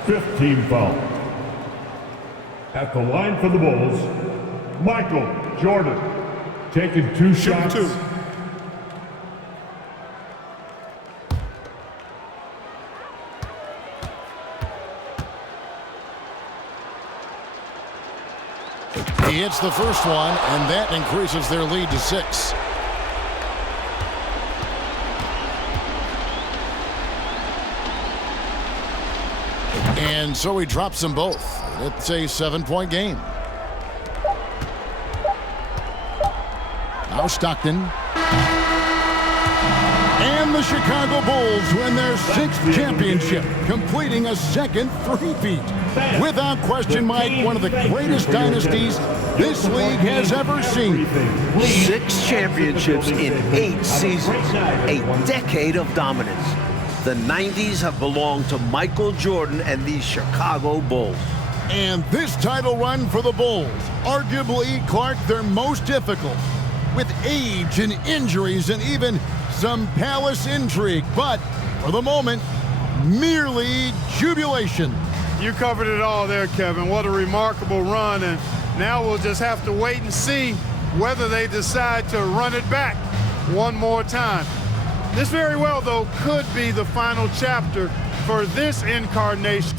5th team foul. At the line for the Bulls, Michael Jordan. Taking 2 shots. 2. He hits the first one, and that increases their lead to 6. And so he drops them both. It's a 7-point game. Now Stockton. And the Chicago Bulls win their 6th championship, completing a second three-peat. Without question, Mike, one of the greatest dynasties this league has ever seen. 6 championships in 8 seasons. A decade of dominance. The 90s have belonged to Michael Jordan and the Chicago Bulls. And this title run for the Bulls, arguably, Clark, their most difficult. with age and injuries and even some palace intrigue. But for the moment, merely jubilation. You covered it all there, Kevin. What a remarkable run. And now we'll just have to wait and see whether they decide to run it back one more time. This very well, though, could be the final chapter for this incarnation.